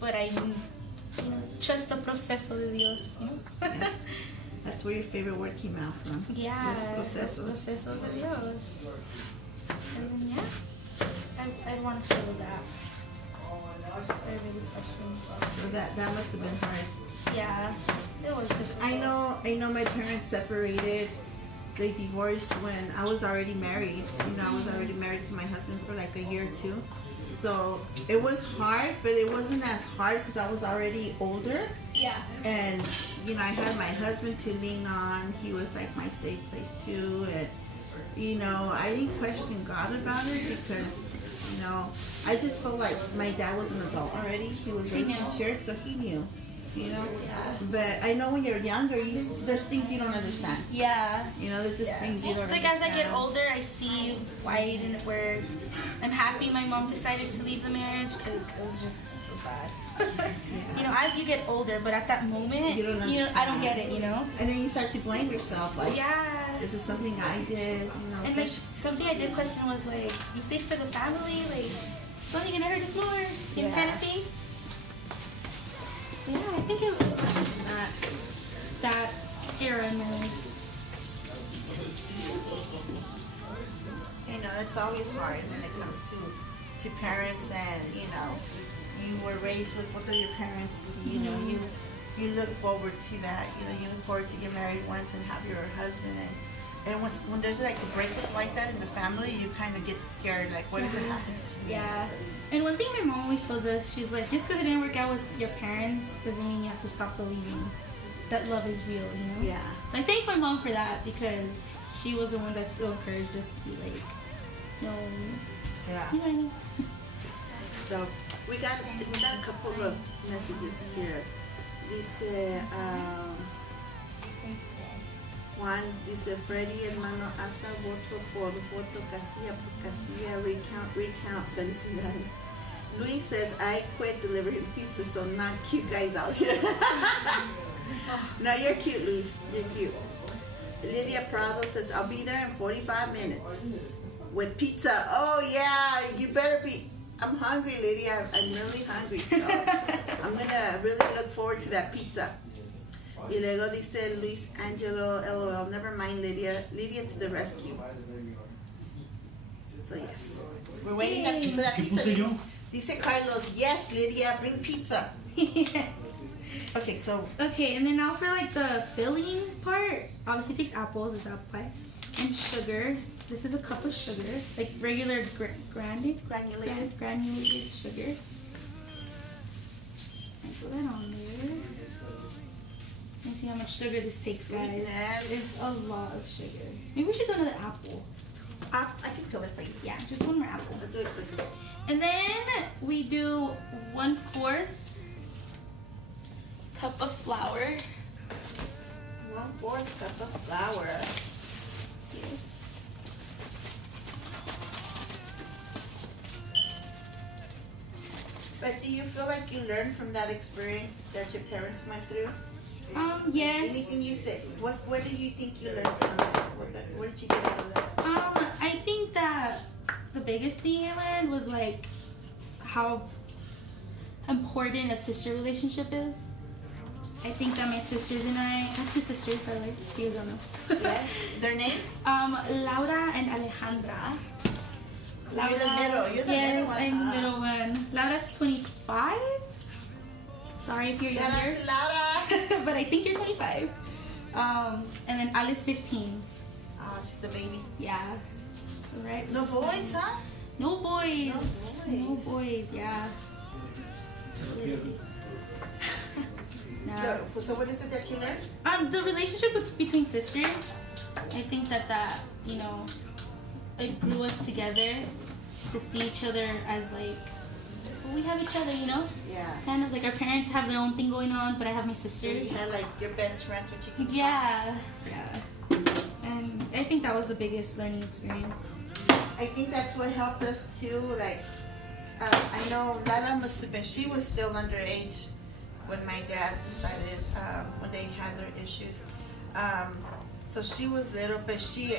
But I, you know, trust the proceso de Dios. You know? Yeah. That's where your favorite word came out from. Yeah, Los los procesos. procesos de Dios. And then yeah, I want to say it was that. I really questioned. So that must have been hard. Yeah, it was difficult. I know my parents separated. They divorced when I was already married. You know, I was already married to my husband for like a year or two. So it was hard, but it wasn't as hard because I was already older. Yeah. And, you know, I had my husband to lean on. He was like my safe place too. And, you know, I didn't question God about it because, you know, I just felt like my dad was an adult already. He was raised in church, so he knew. you know. Yeah. But I know when you're younger, there's things you don't understand. Yeah. You know, there's just things you don't It's like understand. as I get older, I see why it didn't work. I'm happy my mom decided to leave the marriage because it was bad. You know, as you get older, but at that moment, You don't I don't get it, you know? And then you start to blame yourself, like, Yeah. is this something I did? You know, And like something I did question was like, you stay for the family, like it's only gonna hurt us more, you know, Yeah. kind of thing. So yeah, I think it was that era in my life. you know, it's always hard when it comes to parents, and you know, you were raised with both of your parents. You know, you look forward to that. You know, you look forward to get married once and have your husband, and when there's like a breakup like that in the family, you kind of get scared. Like, what if it happens to me? Yeah. And one thing my mom always told us, she's like, just because it didn't work out with your parents doesn't mean you have to stop believing that love is real, you know? Yeah. So I thank my mom for that because she was the one that still encouraged us to be like, no, Yeah. you know what I mean? So we got a couple of messages here. Dice, Juan dice, Freddy hermano, hace voto por voto, casilla, recount, felicidades. Luis says, I quit delivering pizza, so not cute guys out here. No, you're cute, Luis. You're cute. Lydia Prado says, I'll be there in 45 minutes with pizza. Oh yeah, you better be. I'm hungry, Lydia. I'm really hungry. So I'm gonna really look forward to that pizza. Y luego dice Luis Angelo, LOL, never mind, Lydia to the rescue. So yes, we're waiting for that ¿Qué pizza. puse yo? Dice Carlos, yes, Lydia, bring pizza. Okay, so Okay, and then now for like the filling part, obviously it takes apples, it's apple pie, and sugar. This is a cup of sugar, like regular granulated sugar. Just sprinkle that on there. Let me see how much sugar this takes, guys. Sweetness. It's a lot of sugar. Maybe we should go to the apple. I can fill it for you. Yeah, just one more apple. I'll do it quickly. And then we do 1/4 cup of flour. 1/4 cup of flour. Yes. But do you feel like you learned from that experience that your parents went through? Yes. Anything you say? What do you think you learned from that? What did you get out of that? I think that the biggest thing I learned was like how important a sister relationship is. I think that my sisters and I have 2 sisters, by the way. You guys don't know. Yes. Their name? Laura and Alejandra. You're the middle. You're the middle one. I'm the middle one. Laura's 25. Sorry if you're Shout out younger, to Laura. but I think you're 25. And then Ali's 15. Oh, she's the baby. Yeah. Right. No boys, huh? No boys. No boys. No boys. Yeah. No. So what is it that you learned? The relationship between sisters. I think that you know, it grew us together to see each other as like, well, we have each other, you know. Yeah. Kind of like our parents have their own thing going on, but I have my sisters. You had like your best friends, what you can. Yeah. And I think that was the biggest learning experience. I think that's what helped us too. Like, I know Lala must have been. She was still underage when my dad decided when they had their issues. So she was little, but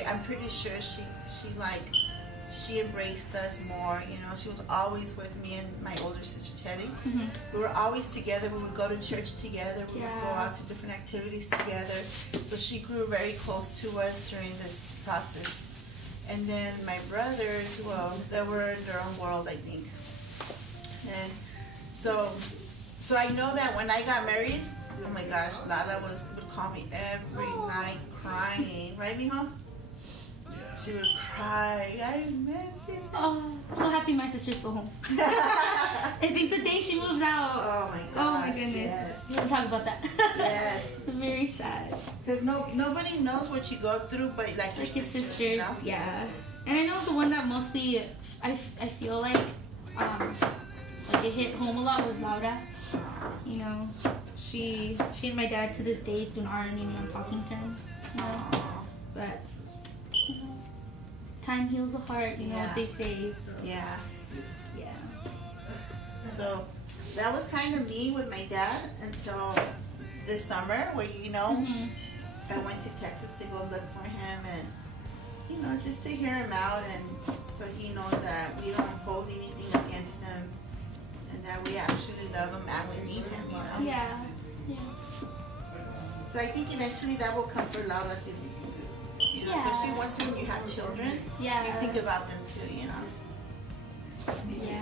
I'm pretty sure she embraced us more. You know, she was always with me and my older sister Teddy. Mm-hmm. We were always together. We would go to church together. We would go Yeah. out to different activities together. So she grew very close to us during this process. And then my brothers, well, they were in their own world, I think. And so I know that when I got married, oh my gosh, Lala would call me every night crying, right, mijo? She would cry. I miss you. Oh, I'm so happy my sisters go home. I think the day she moves out. Oh my gosh. Oh my goodness. Yes. We don't talk about that. Yes. Very sad. Because nobody knows what you go through, but like your Like your sisters. sisters, You know? yeah. And I know the one that mostly I feel like it hit home a lot was Laura. You know, she and my dad to this day aren't even on talking terms. You know? But you know, time heals the heart. You know what they say. So, Yeah. yeah. So that was kind of me with my dad until this summer, where Mhm. I went to Texas to go look for him, and just to hear him out, and so he knows that we don't hold anything against him, and that we actually love him and we need him. Yeah. Yeah. So I think eventually that will come for Laura too. Yeah. Especially once when you have children, Yeah. you think about them too. You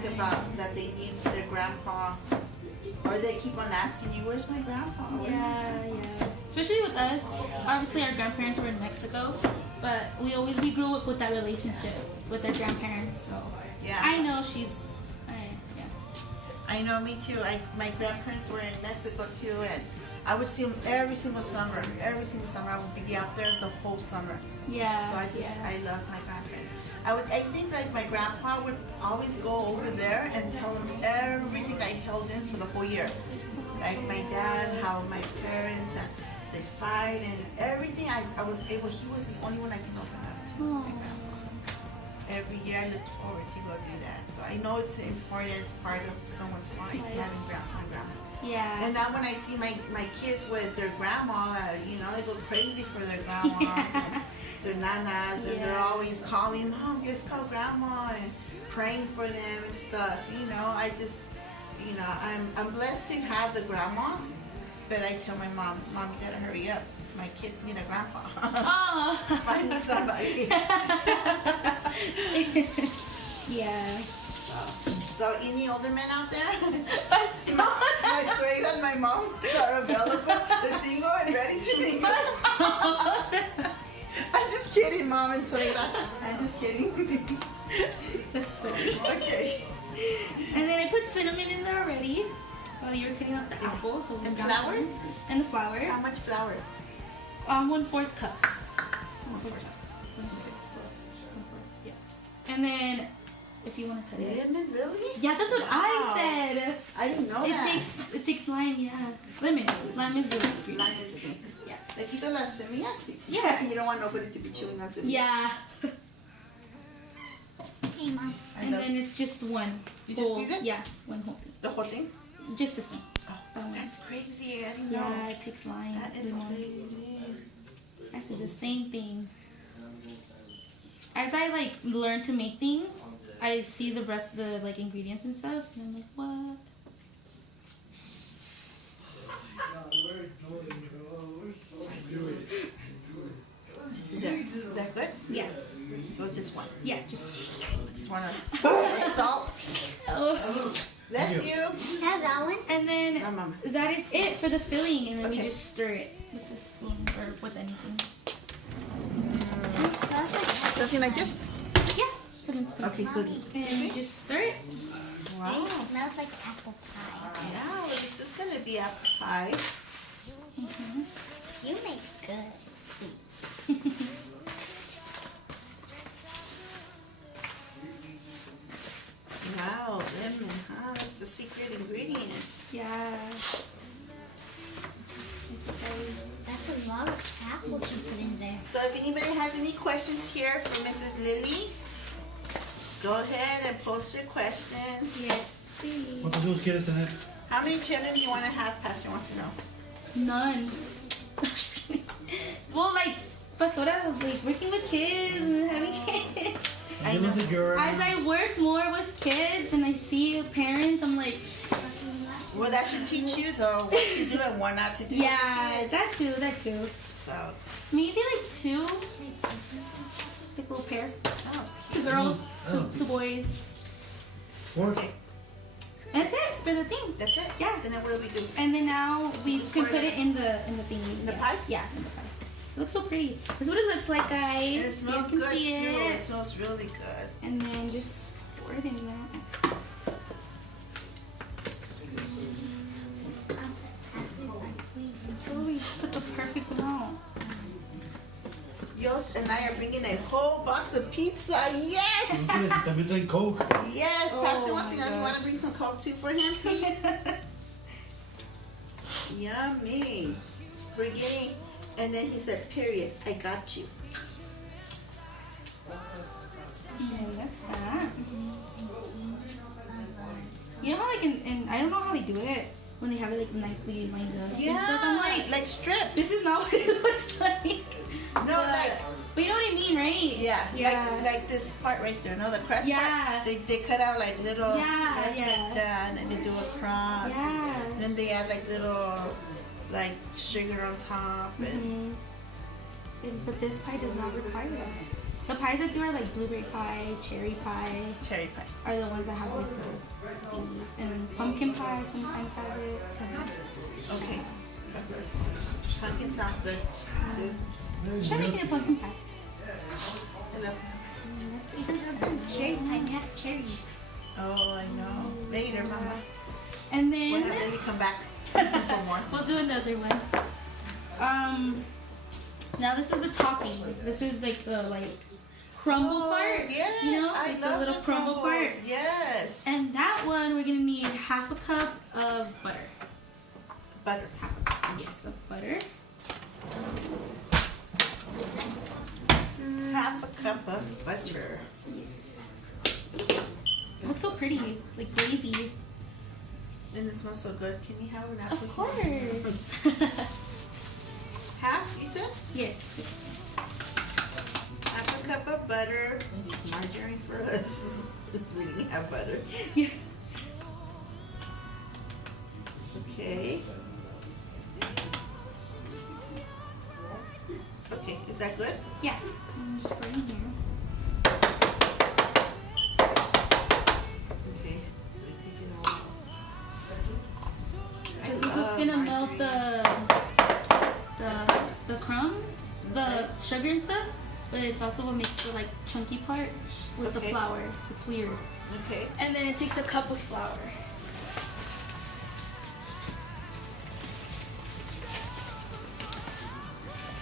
think about that they need their grandpa, or they keep on asking you, "Where's my grandpa?" Yeah, yeah. Especially with us, obviously our grandparents were in Mexico, but we grew up with that relationship with their grandparents. So Yeah. I know she's, I know, me too. My grandparents were in Mexico too, and I would see them every single summer. Every single summer, I would be out there the whole summer. yeah. So I love my grandparents. I think like my grandpa would always go over there and tell them everything I held in for the whole year. Like my dad, how my parents, they fight and everything. He was the only one I can open up to. My grandpa. Every year I looked forward to go do that. So I know it's an important part of someone's life, having grandpa and grandma. Yeah. And now when I see my kids with their grandma, they go crazy for their grandmas and their nanas, and they're always calling, "Mom, just call grandma," and praying for them and stuff. I just, I'm blessed to have the grandmas, but I tell my mom, "Mom, you gotta hurry up. My kids need a grandpa. Oh. Find me somebody." Yeah. So any older men out there? Pastora. My straight and my mom are available. They're single and ready to mingle. I'm just kidding, Mom and Suegra. I'm just kidding. That's funny. Okay. And then I put cinnamon in there already while you were cutting out the apple. So we And got flour? some. And the flour. How much flour? 1/4 cup. 1/4 cup. 1/4. Yeah. And then if you want to cut it. Lemon, really? Yeah, that's what Wow. I said. I didn't know that. It takes lime, yeah. Lemon. Lime is the ingredient. Lime is the thing. Yeah. Le quito las semillas. Yeah. You don't want nobody to be chewing on semillas. Yeah. Hey, Mom. And then it's just one. You just whole- squeeze it? Yeah, one whole thing. The whole thing? Just this one. Oh, that's crazy. I didn't Yeah, know. it takes lime. That is lemon. crazy. I said the same thing. As I learn to make things, I see the rest of the ingredients and stuff, and I'm like, what? Is that good? Yeah, So just one. yeah, just. Just want to salt. Oh. Bless you. Have that one? And then No, Mama. that is it for the filling, and then we Okay. just stir it with a spoon or with anything. It smells like Something like this? Yeah, put in a spoon. Okay, so And you just stir it. wow. It smells like apple pie. Yeah, well, this is gonna be a pie. You make good. Wow, lemon, huh? That's the secret ingredient. Yeah. That's a lot of apple juice in there. So if anybody has any questions here for Mrs. Lili, go ahead and post your question. Yes, please. ¿Cuántos hijos quieres tener? How many children do you want to have? Pastor wants to know. None. Well, Pastora, working with kids and having kids. I You know. the girl. As I work more with kids and I see parents, I'm like, Well, that should teach you though what to do and what not to do. yeah, with the kids. that too. So, Maybe 2, little pair. oh, 2 girls, Oh. two boys. Work. okay, That's it for the thing. that's it. Yeah. And then what do we do? And then now we Just can pour put it it in the thing. The yeah. pie? Yeah, in the pie. It looks so pretty. This is what it looks like, guys. And it You smells guys can good too. see It it. smells really good. And then just pour it in there. So we put the perfect amount. Yos and I are bringing a whole box of pizza. Yes! ¿Quieres? Y también traen Coke. Yes, Oh Pastor wants my to know if you gosh. want to bring some Coke too for him, please. Yummy. We're getting, and then he said, period, I got you. Okay, that's that. You know how like in I don't know how they do it when they have it like nicely lined up. and stuff. I'm like strips. this is not what it looks like. No, like, But you know what I mean, right? yeah. Like this part right there, no, the crest part. They cut out like little strips like that, and they do a cross. Yeah. Then they add like little, like sugar on top, and But this pie does not require that. The pies that do are like blueberry pie, cherry pie, cherry pie. are the ones that have like the these. And pumpkin pie sometimes has it. Okay. Pumpkin sounds good too. Should I make it a pumpkin pie? Hello. Let's even have some cherry pie. It has cherries. Oh, I know. Later, Mama. And We'll then have Lily come back for more. we'll do another one. Now this is the topping. This is like the crumble part. Yes, You know, I like love the little crumble crumbles. part. Yes. And that one we're gonna need half a cup of butter. Butter. Half a cup, yes, of butter. Half a cup of butter. Yes. It looks so pretty, like glazy. And it smells so good. Can you have an apple? Of course. Half, you said? Yes. Half a cup of butter. Margarine for us. We didn't have butter. Yeah. Okay. Okay, is that good? Yeah. I'm just putting here. Okay. Let me take it all. Because this is gonna melt the crumbs, the sugar and stuff, but it's also what makes the chunky part with the Okay. flour. It's weird. Okay. And then it takes a cup of flour.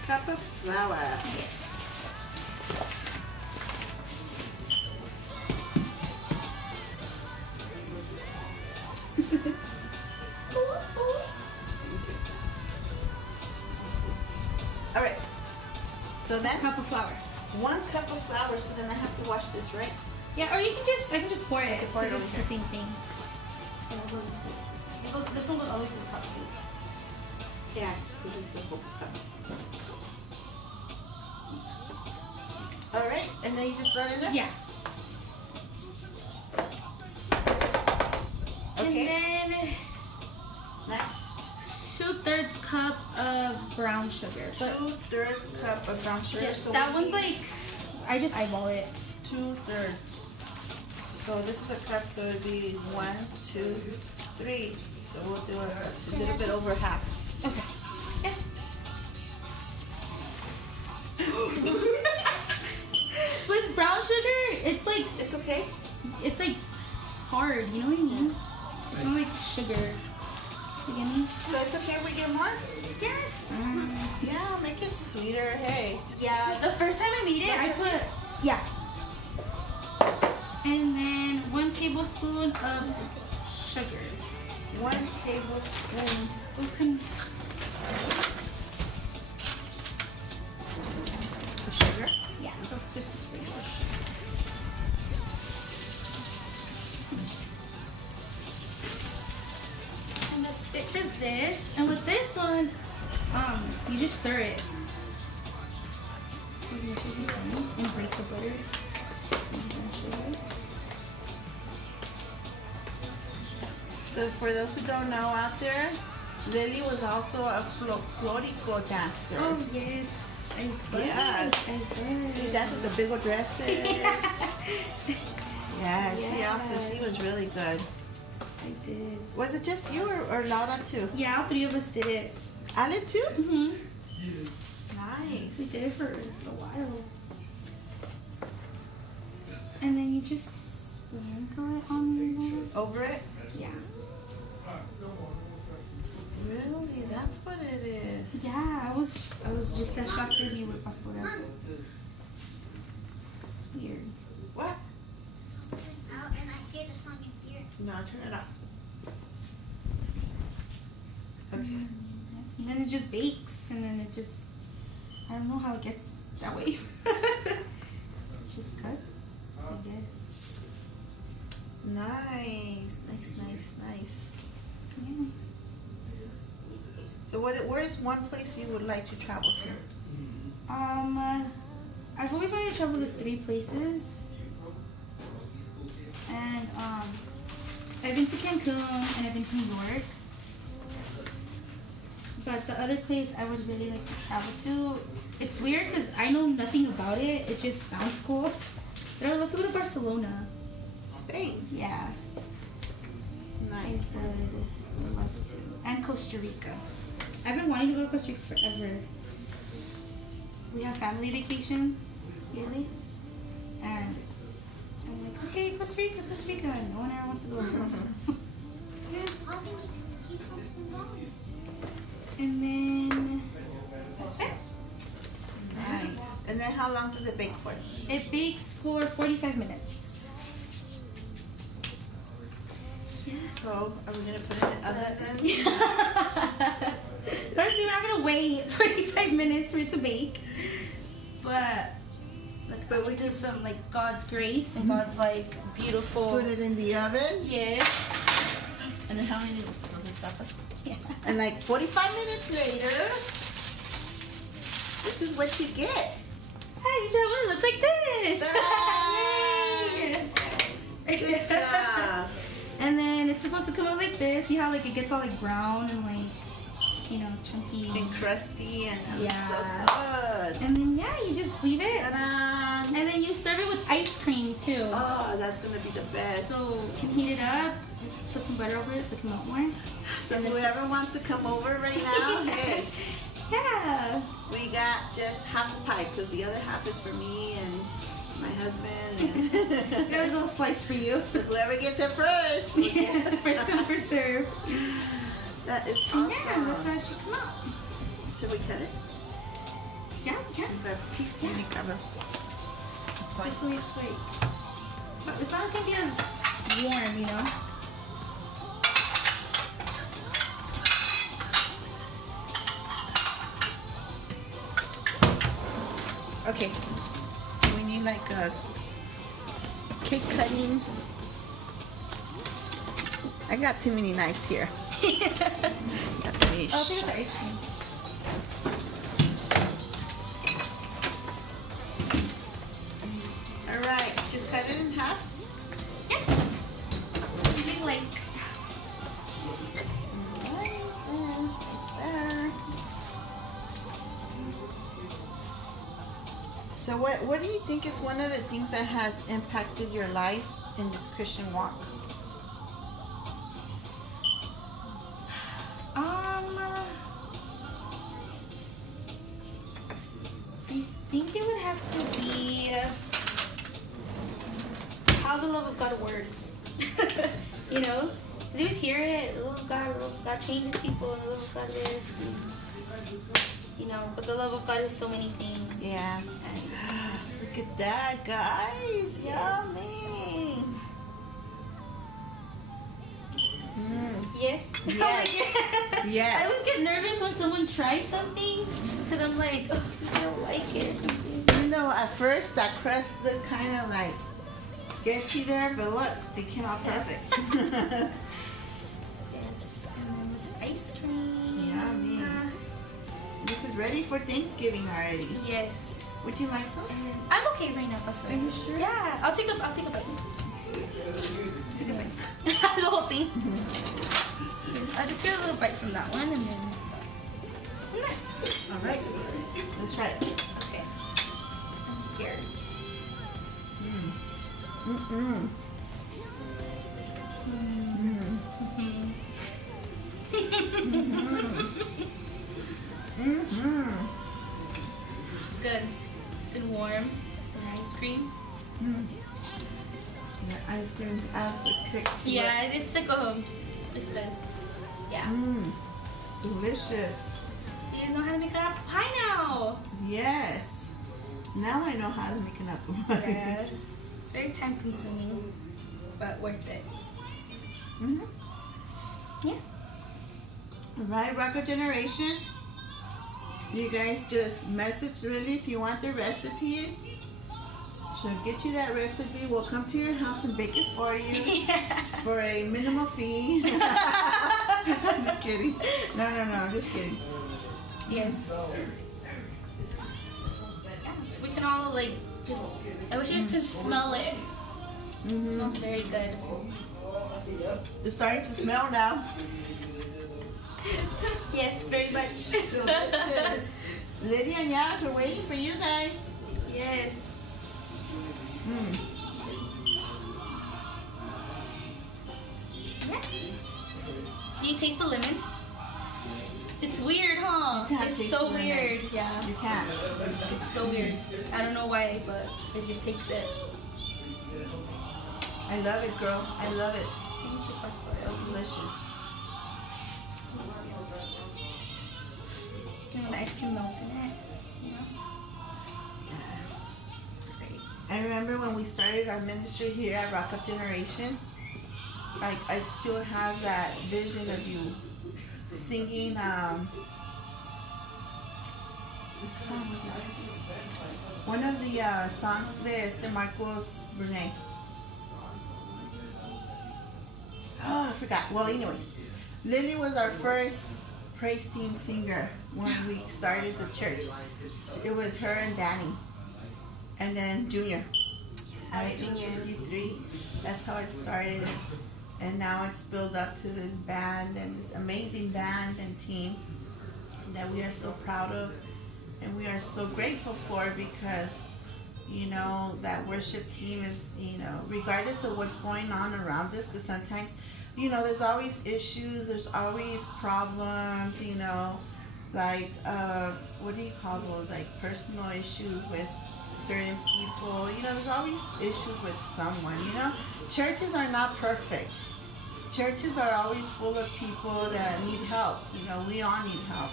Cup of flour. Yes. All right. So then, Cup of flour. 1 cup of flour. So then I have to wash this, right? Yeah, or I can just pour it. Pour it because over it's the same thing. So it goes this one goes all the way to the top too. Yeah. This is the whole cup. All right, and then you just throw it in there. Yeah. Okay. And then Next, 2/3 cup of brown sugar. But 2/3 cup of brown sugar. yeah, So that we one's need I just eyeball it. 2/3. So this is a cup, so it'd be 1, 2, 3. So we'll do a little bit over half. Okay. Yeah. With brown sugar, it's okay. hard. You know what I mean? It's not like sugar. You get me? So it's okay if we get more? Yes. Yeah, make it sweeter. Hey. Yeah. The first time I made it, I put and then 1 tablespoon of sugar. 1 tablespoon. Of sugar? Yeah. Just regular sugar. And that's it for this. And with this one, you just stir it as much as you can and break the butter. So for those who don't know out there, Lily was also a folklorico dancer. Oh yes, I was. Yeah. I was. She danced with the big old dresses. Yeah, she was really good. I did. Was it just you or Laura too? Yeah, all 3 of us did it. Ale too? Mhm. We Nice. did it for a while. And then you just sprinkle it on there. Over it? Yeah. Really? That's what it is. Yeah, I was just as shocked as you were, Pastora. It's weird. What? Out and I hear the song in here. No, turn it off. Okay. And then it just bakes, and then it just, I don't know how it gets that way. Just cuts, I guess. Nice. Yeah. So where is one place you would like to travel to? I've always wanted to travel to 3 places. And I've been to Cancun and I've been to New York. But the other place I would really like to travel to, it's weird because I know nothing about it. It just sounds cool. But I would love to go to Barcelona. Spain. Yeah. Nice. I would love to. And Costa Rica. I've been wanting to go to Costa Rica forever. We have family vacations yearly. And I'm like, okay, Costa Rica. And no one ever wants to go. Yeah. I think he wants to go. And then that's it. Nice. And then how long does it bake for? It bakes for 45 minutes. So, are we gonna put it in the oven then? First, we're not gonna wait 45 minutes for it to bake, but we do some like God's grace and God's like beautiful. Put it in the oven. Yes. And then how many does it stop us? Yeah. And like 45 minutes later, this is what you get. Hey, you should have one that looks like this. Good job. And then it's supposed to come out like this. See how like it gets all like brown and like, you know, chunky And crusty and Yeah. so good. And then yeah, you just leave it. Ta-da. And then you serve it with ice cream too. Oh, that's gonna be the best. So you can heat it up, put some butter over it so it can melt more. So whoever wants to come over right now, hey, Yeah. we got just half a pie because the other half is for me and my husband. And Got a little slice for you. so whoever gets it first. will Yeah, get- first come, first serve. That is And awesome. yeah, that's how it should come out. Should we cut it? Yeah, yeah. A piece de mi cava. Hopefully it's like, it's not gonna be as warm, you know? Okay, so we need like a cake cutting. I got too many knives here. Got too many I'll take the ice cream. All right, just cut it in half. Yeah. Something like, There. So what do you think is one of the things that has impacted your life in this Christian walk? I think it would have to be how the love of God works. You know? 'Cause you always hear it, the love of God changes people, and the love of God is, you know, but the love of God is so many things. Yeah. And Look at that, guys. Yummy. yes. Yes. I Yes. always get nervous when someone tries something because I'm like, oh, I don't like it or something. You know, at first that crust looked kind of like sketchy there, but look, it came out perfect. Yes, and then with ice cream. Yummy. This is ready for Thanksgiving already. Yes. Would you like some? And then, I'm okay right now, Pastora. Are you sure? Yeah, I'll take a bite. Take a bite. The whole thing. Yes, I'll just get a little bite from that one and then from that. All right. Let's try it. Okay. I'm scared. Mm-mm. Mm-hmm. It's good. It's in warm. The ice cream. The ice cream out the thick. Yeah, it's like it's good. Yeah. Delicious. So you guys know how to make an apple pie now. Yes. Now I know how to make an apple pie. Yeah. It's very time consuming, but worth it. Mm-hmm. Yeah. Right, Rock of Generations. You guys just message Lili if you want the recipe. She'll get you that recipe. We'll come to your house and bake it for you for a minimal fee. I'm just kidding. No, I'm just kidding. Yes. We can all like just. I wish you can smell it. It smells very good. It's starting to smell now. Yes, very much. Delicious. Lydia and Yas, we're waiting for you guys. Yes. Do you taste the lemon? It's weird, huh? You can't It's taste so the lemon. weird. Yeah. You can't. It's so weird. I don't know why, but it just takes it. I love it, girl. I love it. Thank you, Pastora. So delicious. And when the ice cream melts in it, you know? It's great. I remember when we started our ministry here at Rock Up Generations, like I still have that vision of you singing what song was that? One of the songs de Marcos Brunet. Oh, I forgot. Well, anyways, Lili was our first praise team singer when we started the church. It was her and Danny. And then Junior. Right? Junior. Just you three. That's how it started. And now it's built up to this band and this amazing band and team that we are so proud of and we are so grateful for, because you know that worship team is, you know, regardless of what's going on around us, because sometimes, you know, there's always issues, there's always problems, you know, like what do you call those, like personal issues with certain people, you know, there's always issues with someone, you know. Churches are not perfect. Churches are always full of people that need help. You know, we all need help.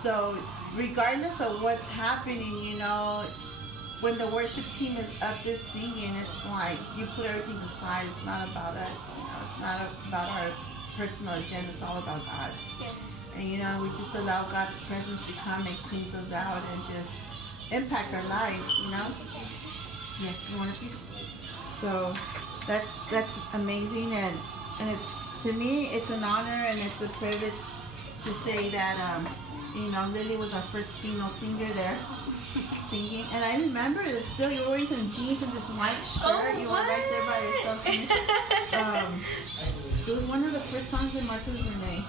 So regardless of what's happening, you know, when the worship team is up there singing, it's like you put everything aside. It's not about us. You know, it's not about our personal agenda. It's all about God. Yeah. And you know, we just allow God's presence to come and cleanse us out and just impact our lives. You know. Yes, you want a piece? So that's amazing, and it's, to me, it's an honor and it's a privilege to say that you know, Lili was our first female singer there singing. And I remember that still you were wearing some jeans and this white shirt. You were right there by yourself singing. It was one of the first songs in Marcos Renee.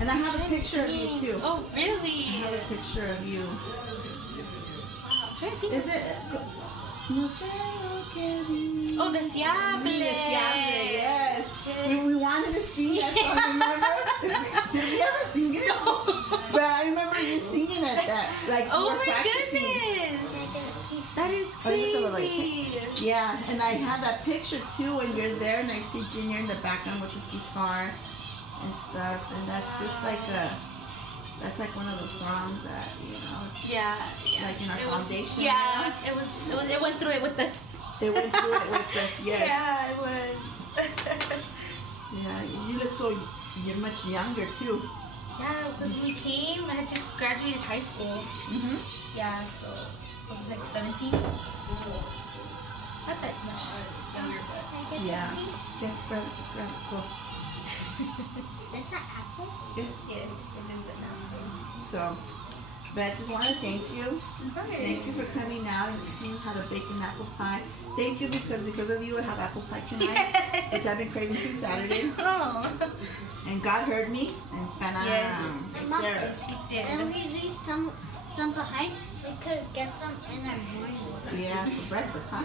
And I have a picture of you too. Oh, really? I have a picture of you. I'm trying to think. Is it? No sé lo que vi. Oh, Deseable. Deseable, yes. We wanted to sing that song, remember? Did we ever sing it? No. But I remember you singing at that. Like, Oh we were my practicing. goodness. That is Oh, you look a little crazy. Yeah, and I have that picture too when you're there, and I see Junior in the background with his guitar and stuff, and that's just like that's like one of those songs that, you know, it's Yeah. like in our It was- foundation. Yeah, it went through it with us. They went through it with us, yes. Yeah, it was. Yeah, you look so, you're much younger too. Yeah, because when we came, I had just graduated high school. Mm-hmm. Yeah, so I was like 17. Not that much younger, but Yeah. Just grab it, cool. Is that apple? Yes. yes, it is an apple. So, but I just want to thank you. Right. Thank you for coming out and teaching me how to bake an apple pie. Thank you because of you I have apple pie tonight, which I've been craving since Saturday. Oh. And God heard me and Yes. Mom, there. Yes, he and did. we leave some behind. We could get some in our morning. Yeah, for breakfast, huh?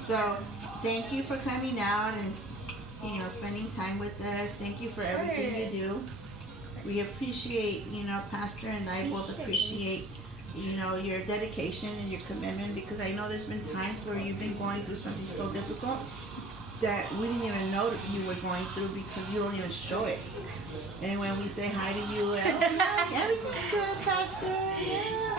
So, thank you for coming out and, you know, spending time with us. Thank you for everything you do. We appreciate, you know, Pastor and I both appreciate, you know, your dedication and your commitment, because I know there's been times where you've been going through something so difficult that we didn't even know that you were going through because you don't even show it. And when we say hi to you, oh, yeah, everything's good, Pastor. Yeah.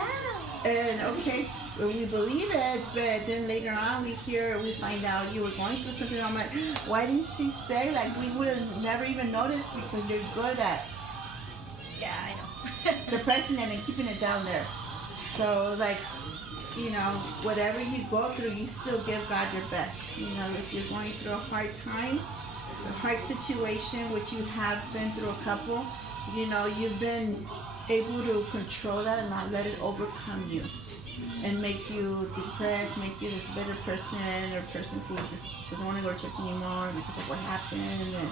And okay, well, we believe it, but then later on we find out you were going through something. And I'm like, why didn't she say? Like, we would have never even noticed, because you're good at Yeah, I know. Suppressing it and keeping it down there. So like, you know, whatever you go through, you still give God your best. You know, if you're going through a hard time, a hard situation, which you have been through a couple, you know, you've been able to control that and not let it overcome you and make you depressed, make you this bitter person or person who just doesn't want to go to church anymore because of what happened. And,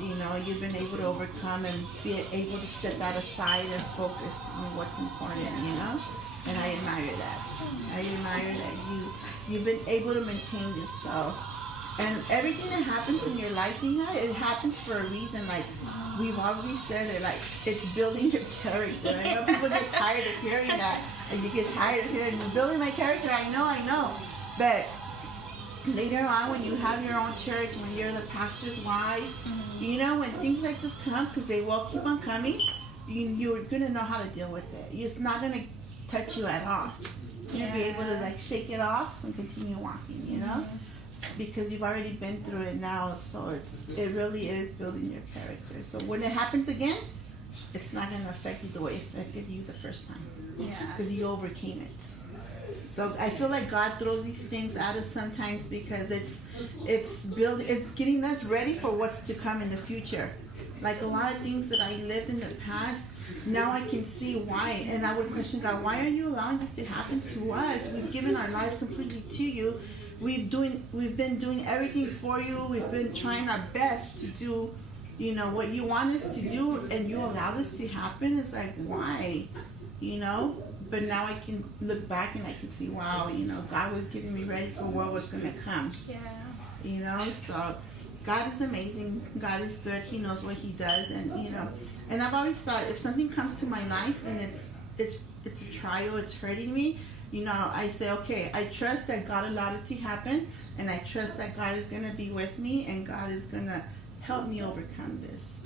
you know, you've been able to overcome and be able to set that aside and focus on what's important, you know? And I admire that. I admire that you've been able to maintain yourself. And everything that happens in your life, Mija, it happens for a reason. Like, we've always said it, like, it's building your character. I know people get tired of hearing that. And you get tired of hearing, building my character, I know. But later on, when you have your own church, when you're the pastor's wife, you know, when things like this come, because they will keep on coming, you're going to know how to deal with it. It's not going to touch you at all. You'll be able to, like, shake it off and continue walking, you know? Because you've already been through it now, so it really is building your character. So when it happens again, it's not going to affect you the way it affected you the first time. Yeah. Because you overcame it. So I feel like God throws these things at us sometimes because it's getting us ready for what's to come in the future. Like a lot of things that I lived in the past, now I can see why. And I would question God, why are you allowing this to happen to us? We've given our life completely to you. We've been doing everything for you. We've been trying our best to do, you know, what you want us to do, and you allow this to happen. It's like, why? You know? But now I can look back and I can see, wow, you know, God was getting me ready for what was going to come. Yeah. You know, so God is amazing. God is good. He knows what he does. And, you know, and I've always thought if something comes to my life and it's a trial, it's hurting me, you know, I say, okay, I trust that God allowed it to happen, and I trust that God is going to be with me, and God is going to help me overcome this.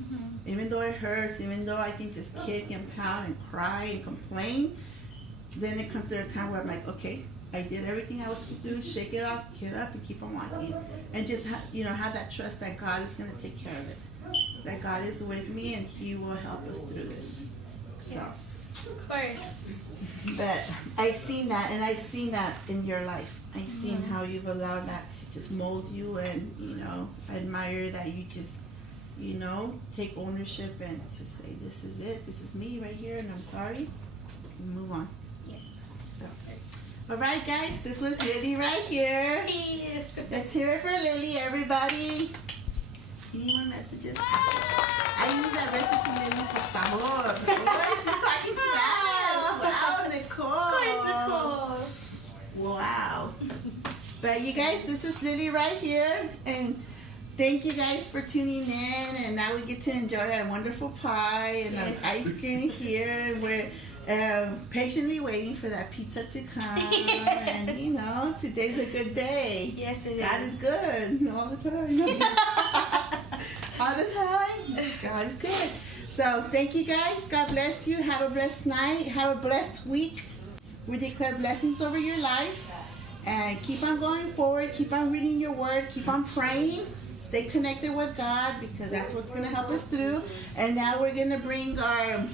Even though it hurts, even though I can just kick and pound and cry and complain, then it comes to a time where I'm like, okay, I did everything I was supposed to do, shake it off, get up, and keep on walking. And just, have that trust that God is going to take care of it. That God is with me, and he will help us through this. Yes, of course. But I've seen that, and I've seen that in your life. I've seen how you've allowed that to just mold you, and, you know, I admire that you just, you know, take ownership and just say, this is it, this is me right here, and I'm sorry, and move on. Yes. So. All right, guys, this was Lili right here. Let's hear it for Lili, everybody. Any more messages? I use that recipe, Lili, por favor. Oh, she's talking Spanish. Wow, Nicole. Of course, Nicole. Wow. But you guys, this is Lili right here, and thank you guys for tuning in. And now we get to enjoy our wonderful pie and our ice cream here. We're patiently waiting for that pizza to come. And you know, today's a good day. Yes, it God is. is good all the time. All the time. God is good. So thank you guys. God bless you. Have a blessed night. Have a blessed week. We declare blessings over your life. And keep on going forward. Keep on reading your word. Keep on praying. Stay connected with God, because that's what's going to help us through. And now we're going to bring our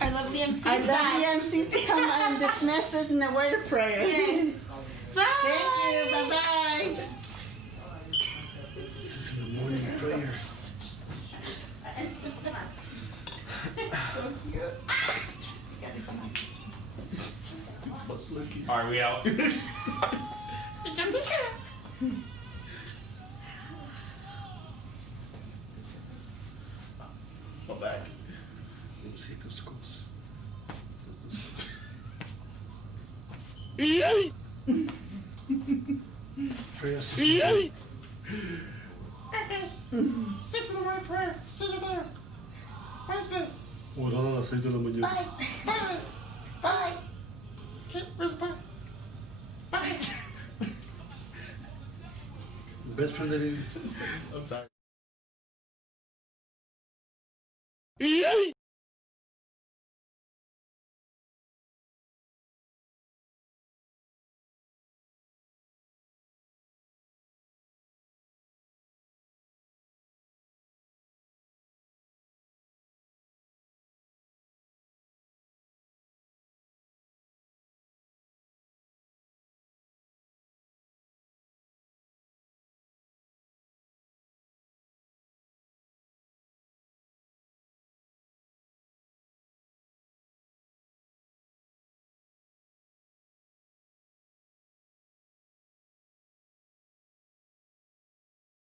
lovely MCs lovely MCs to come and dismiss us in the word of prayer. Yes. Bye. Thank you. Bye-bye. This is in the morning prayer. So cute. Are we out? Go back. Let me see those schools. Pray us. 6 in the morning prayer. See you there. Where's it? Orar a las 6 de la mañana. Bye. Bye. Where's the bar? Bye. Best friend that is. I'm tired.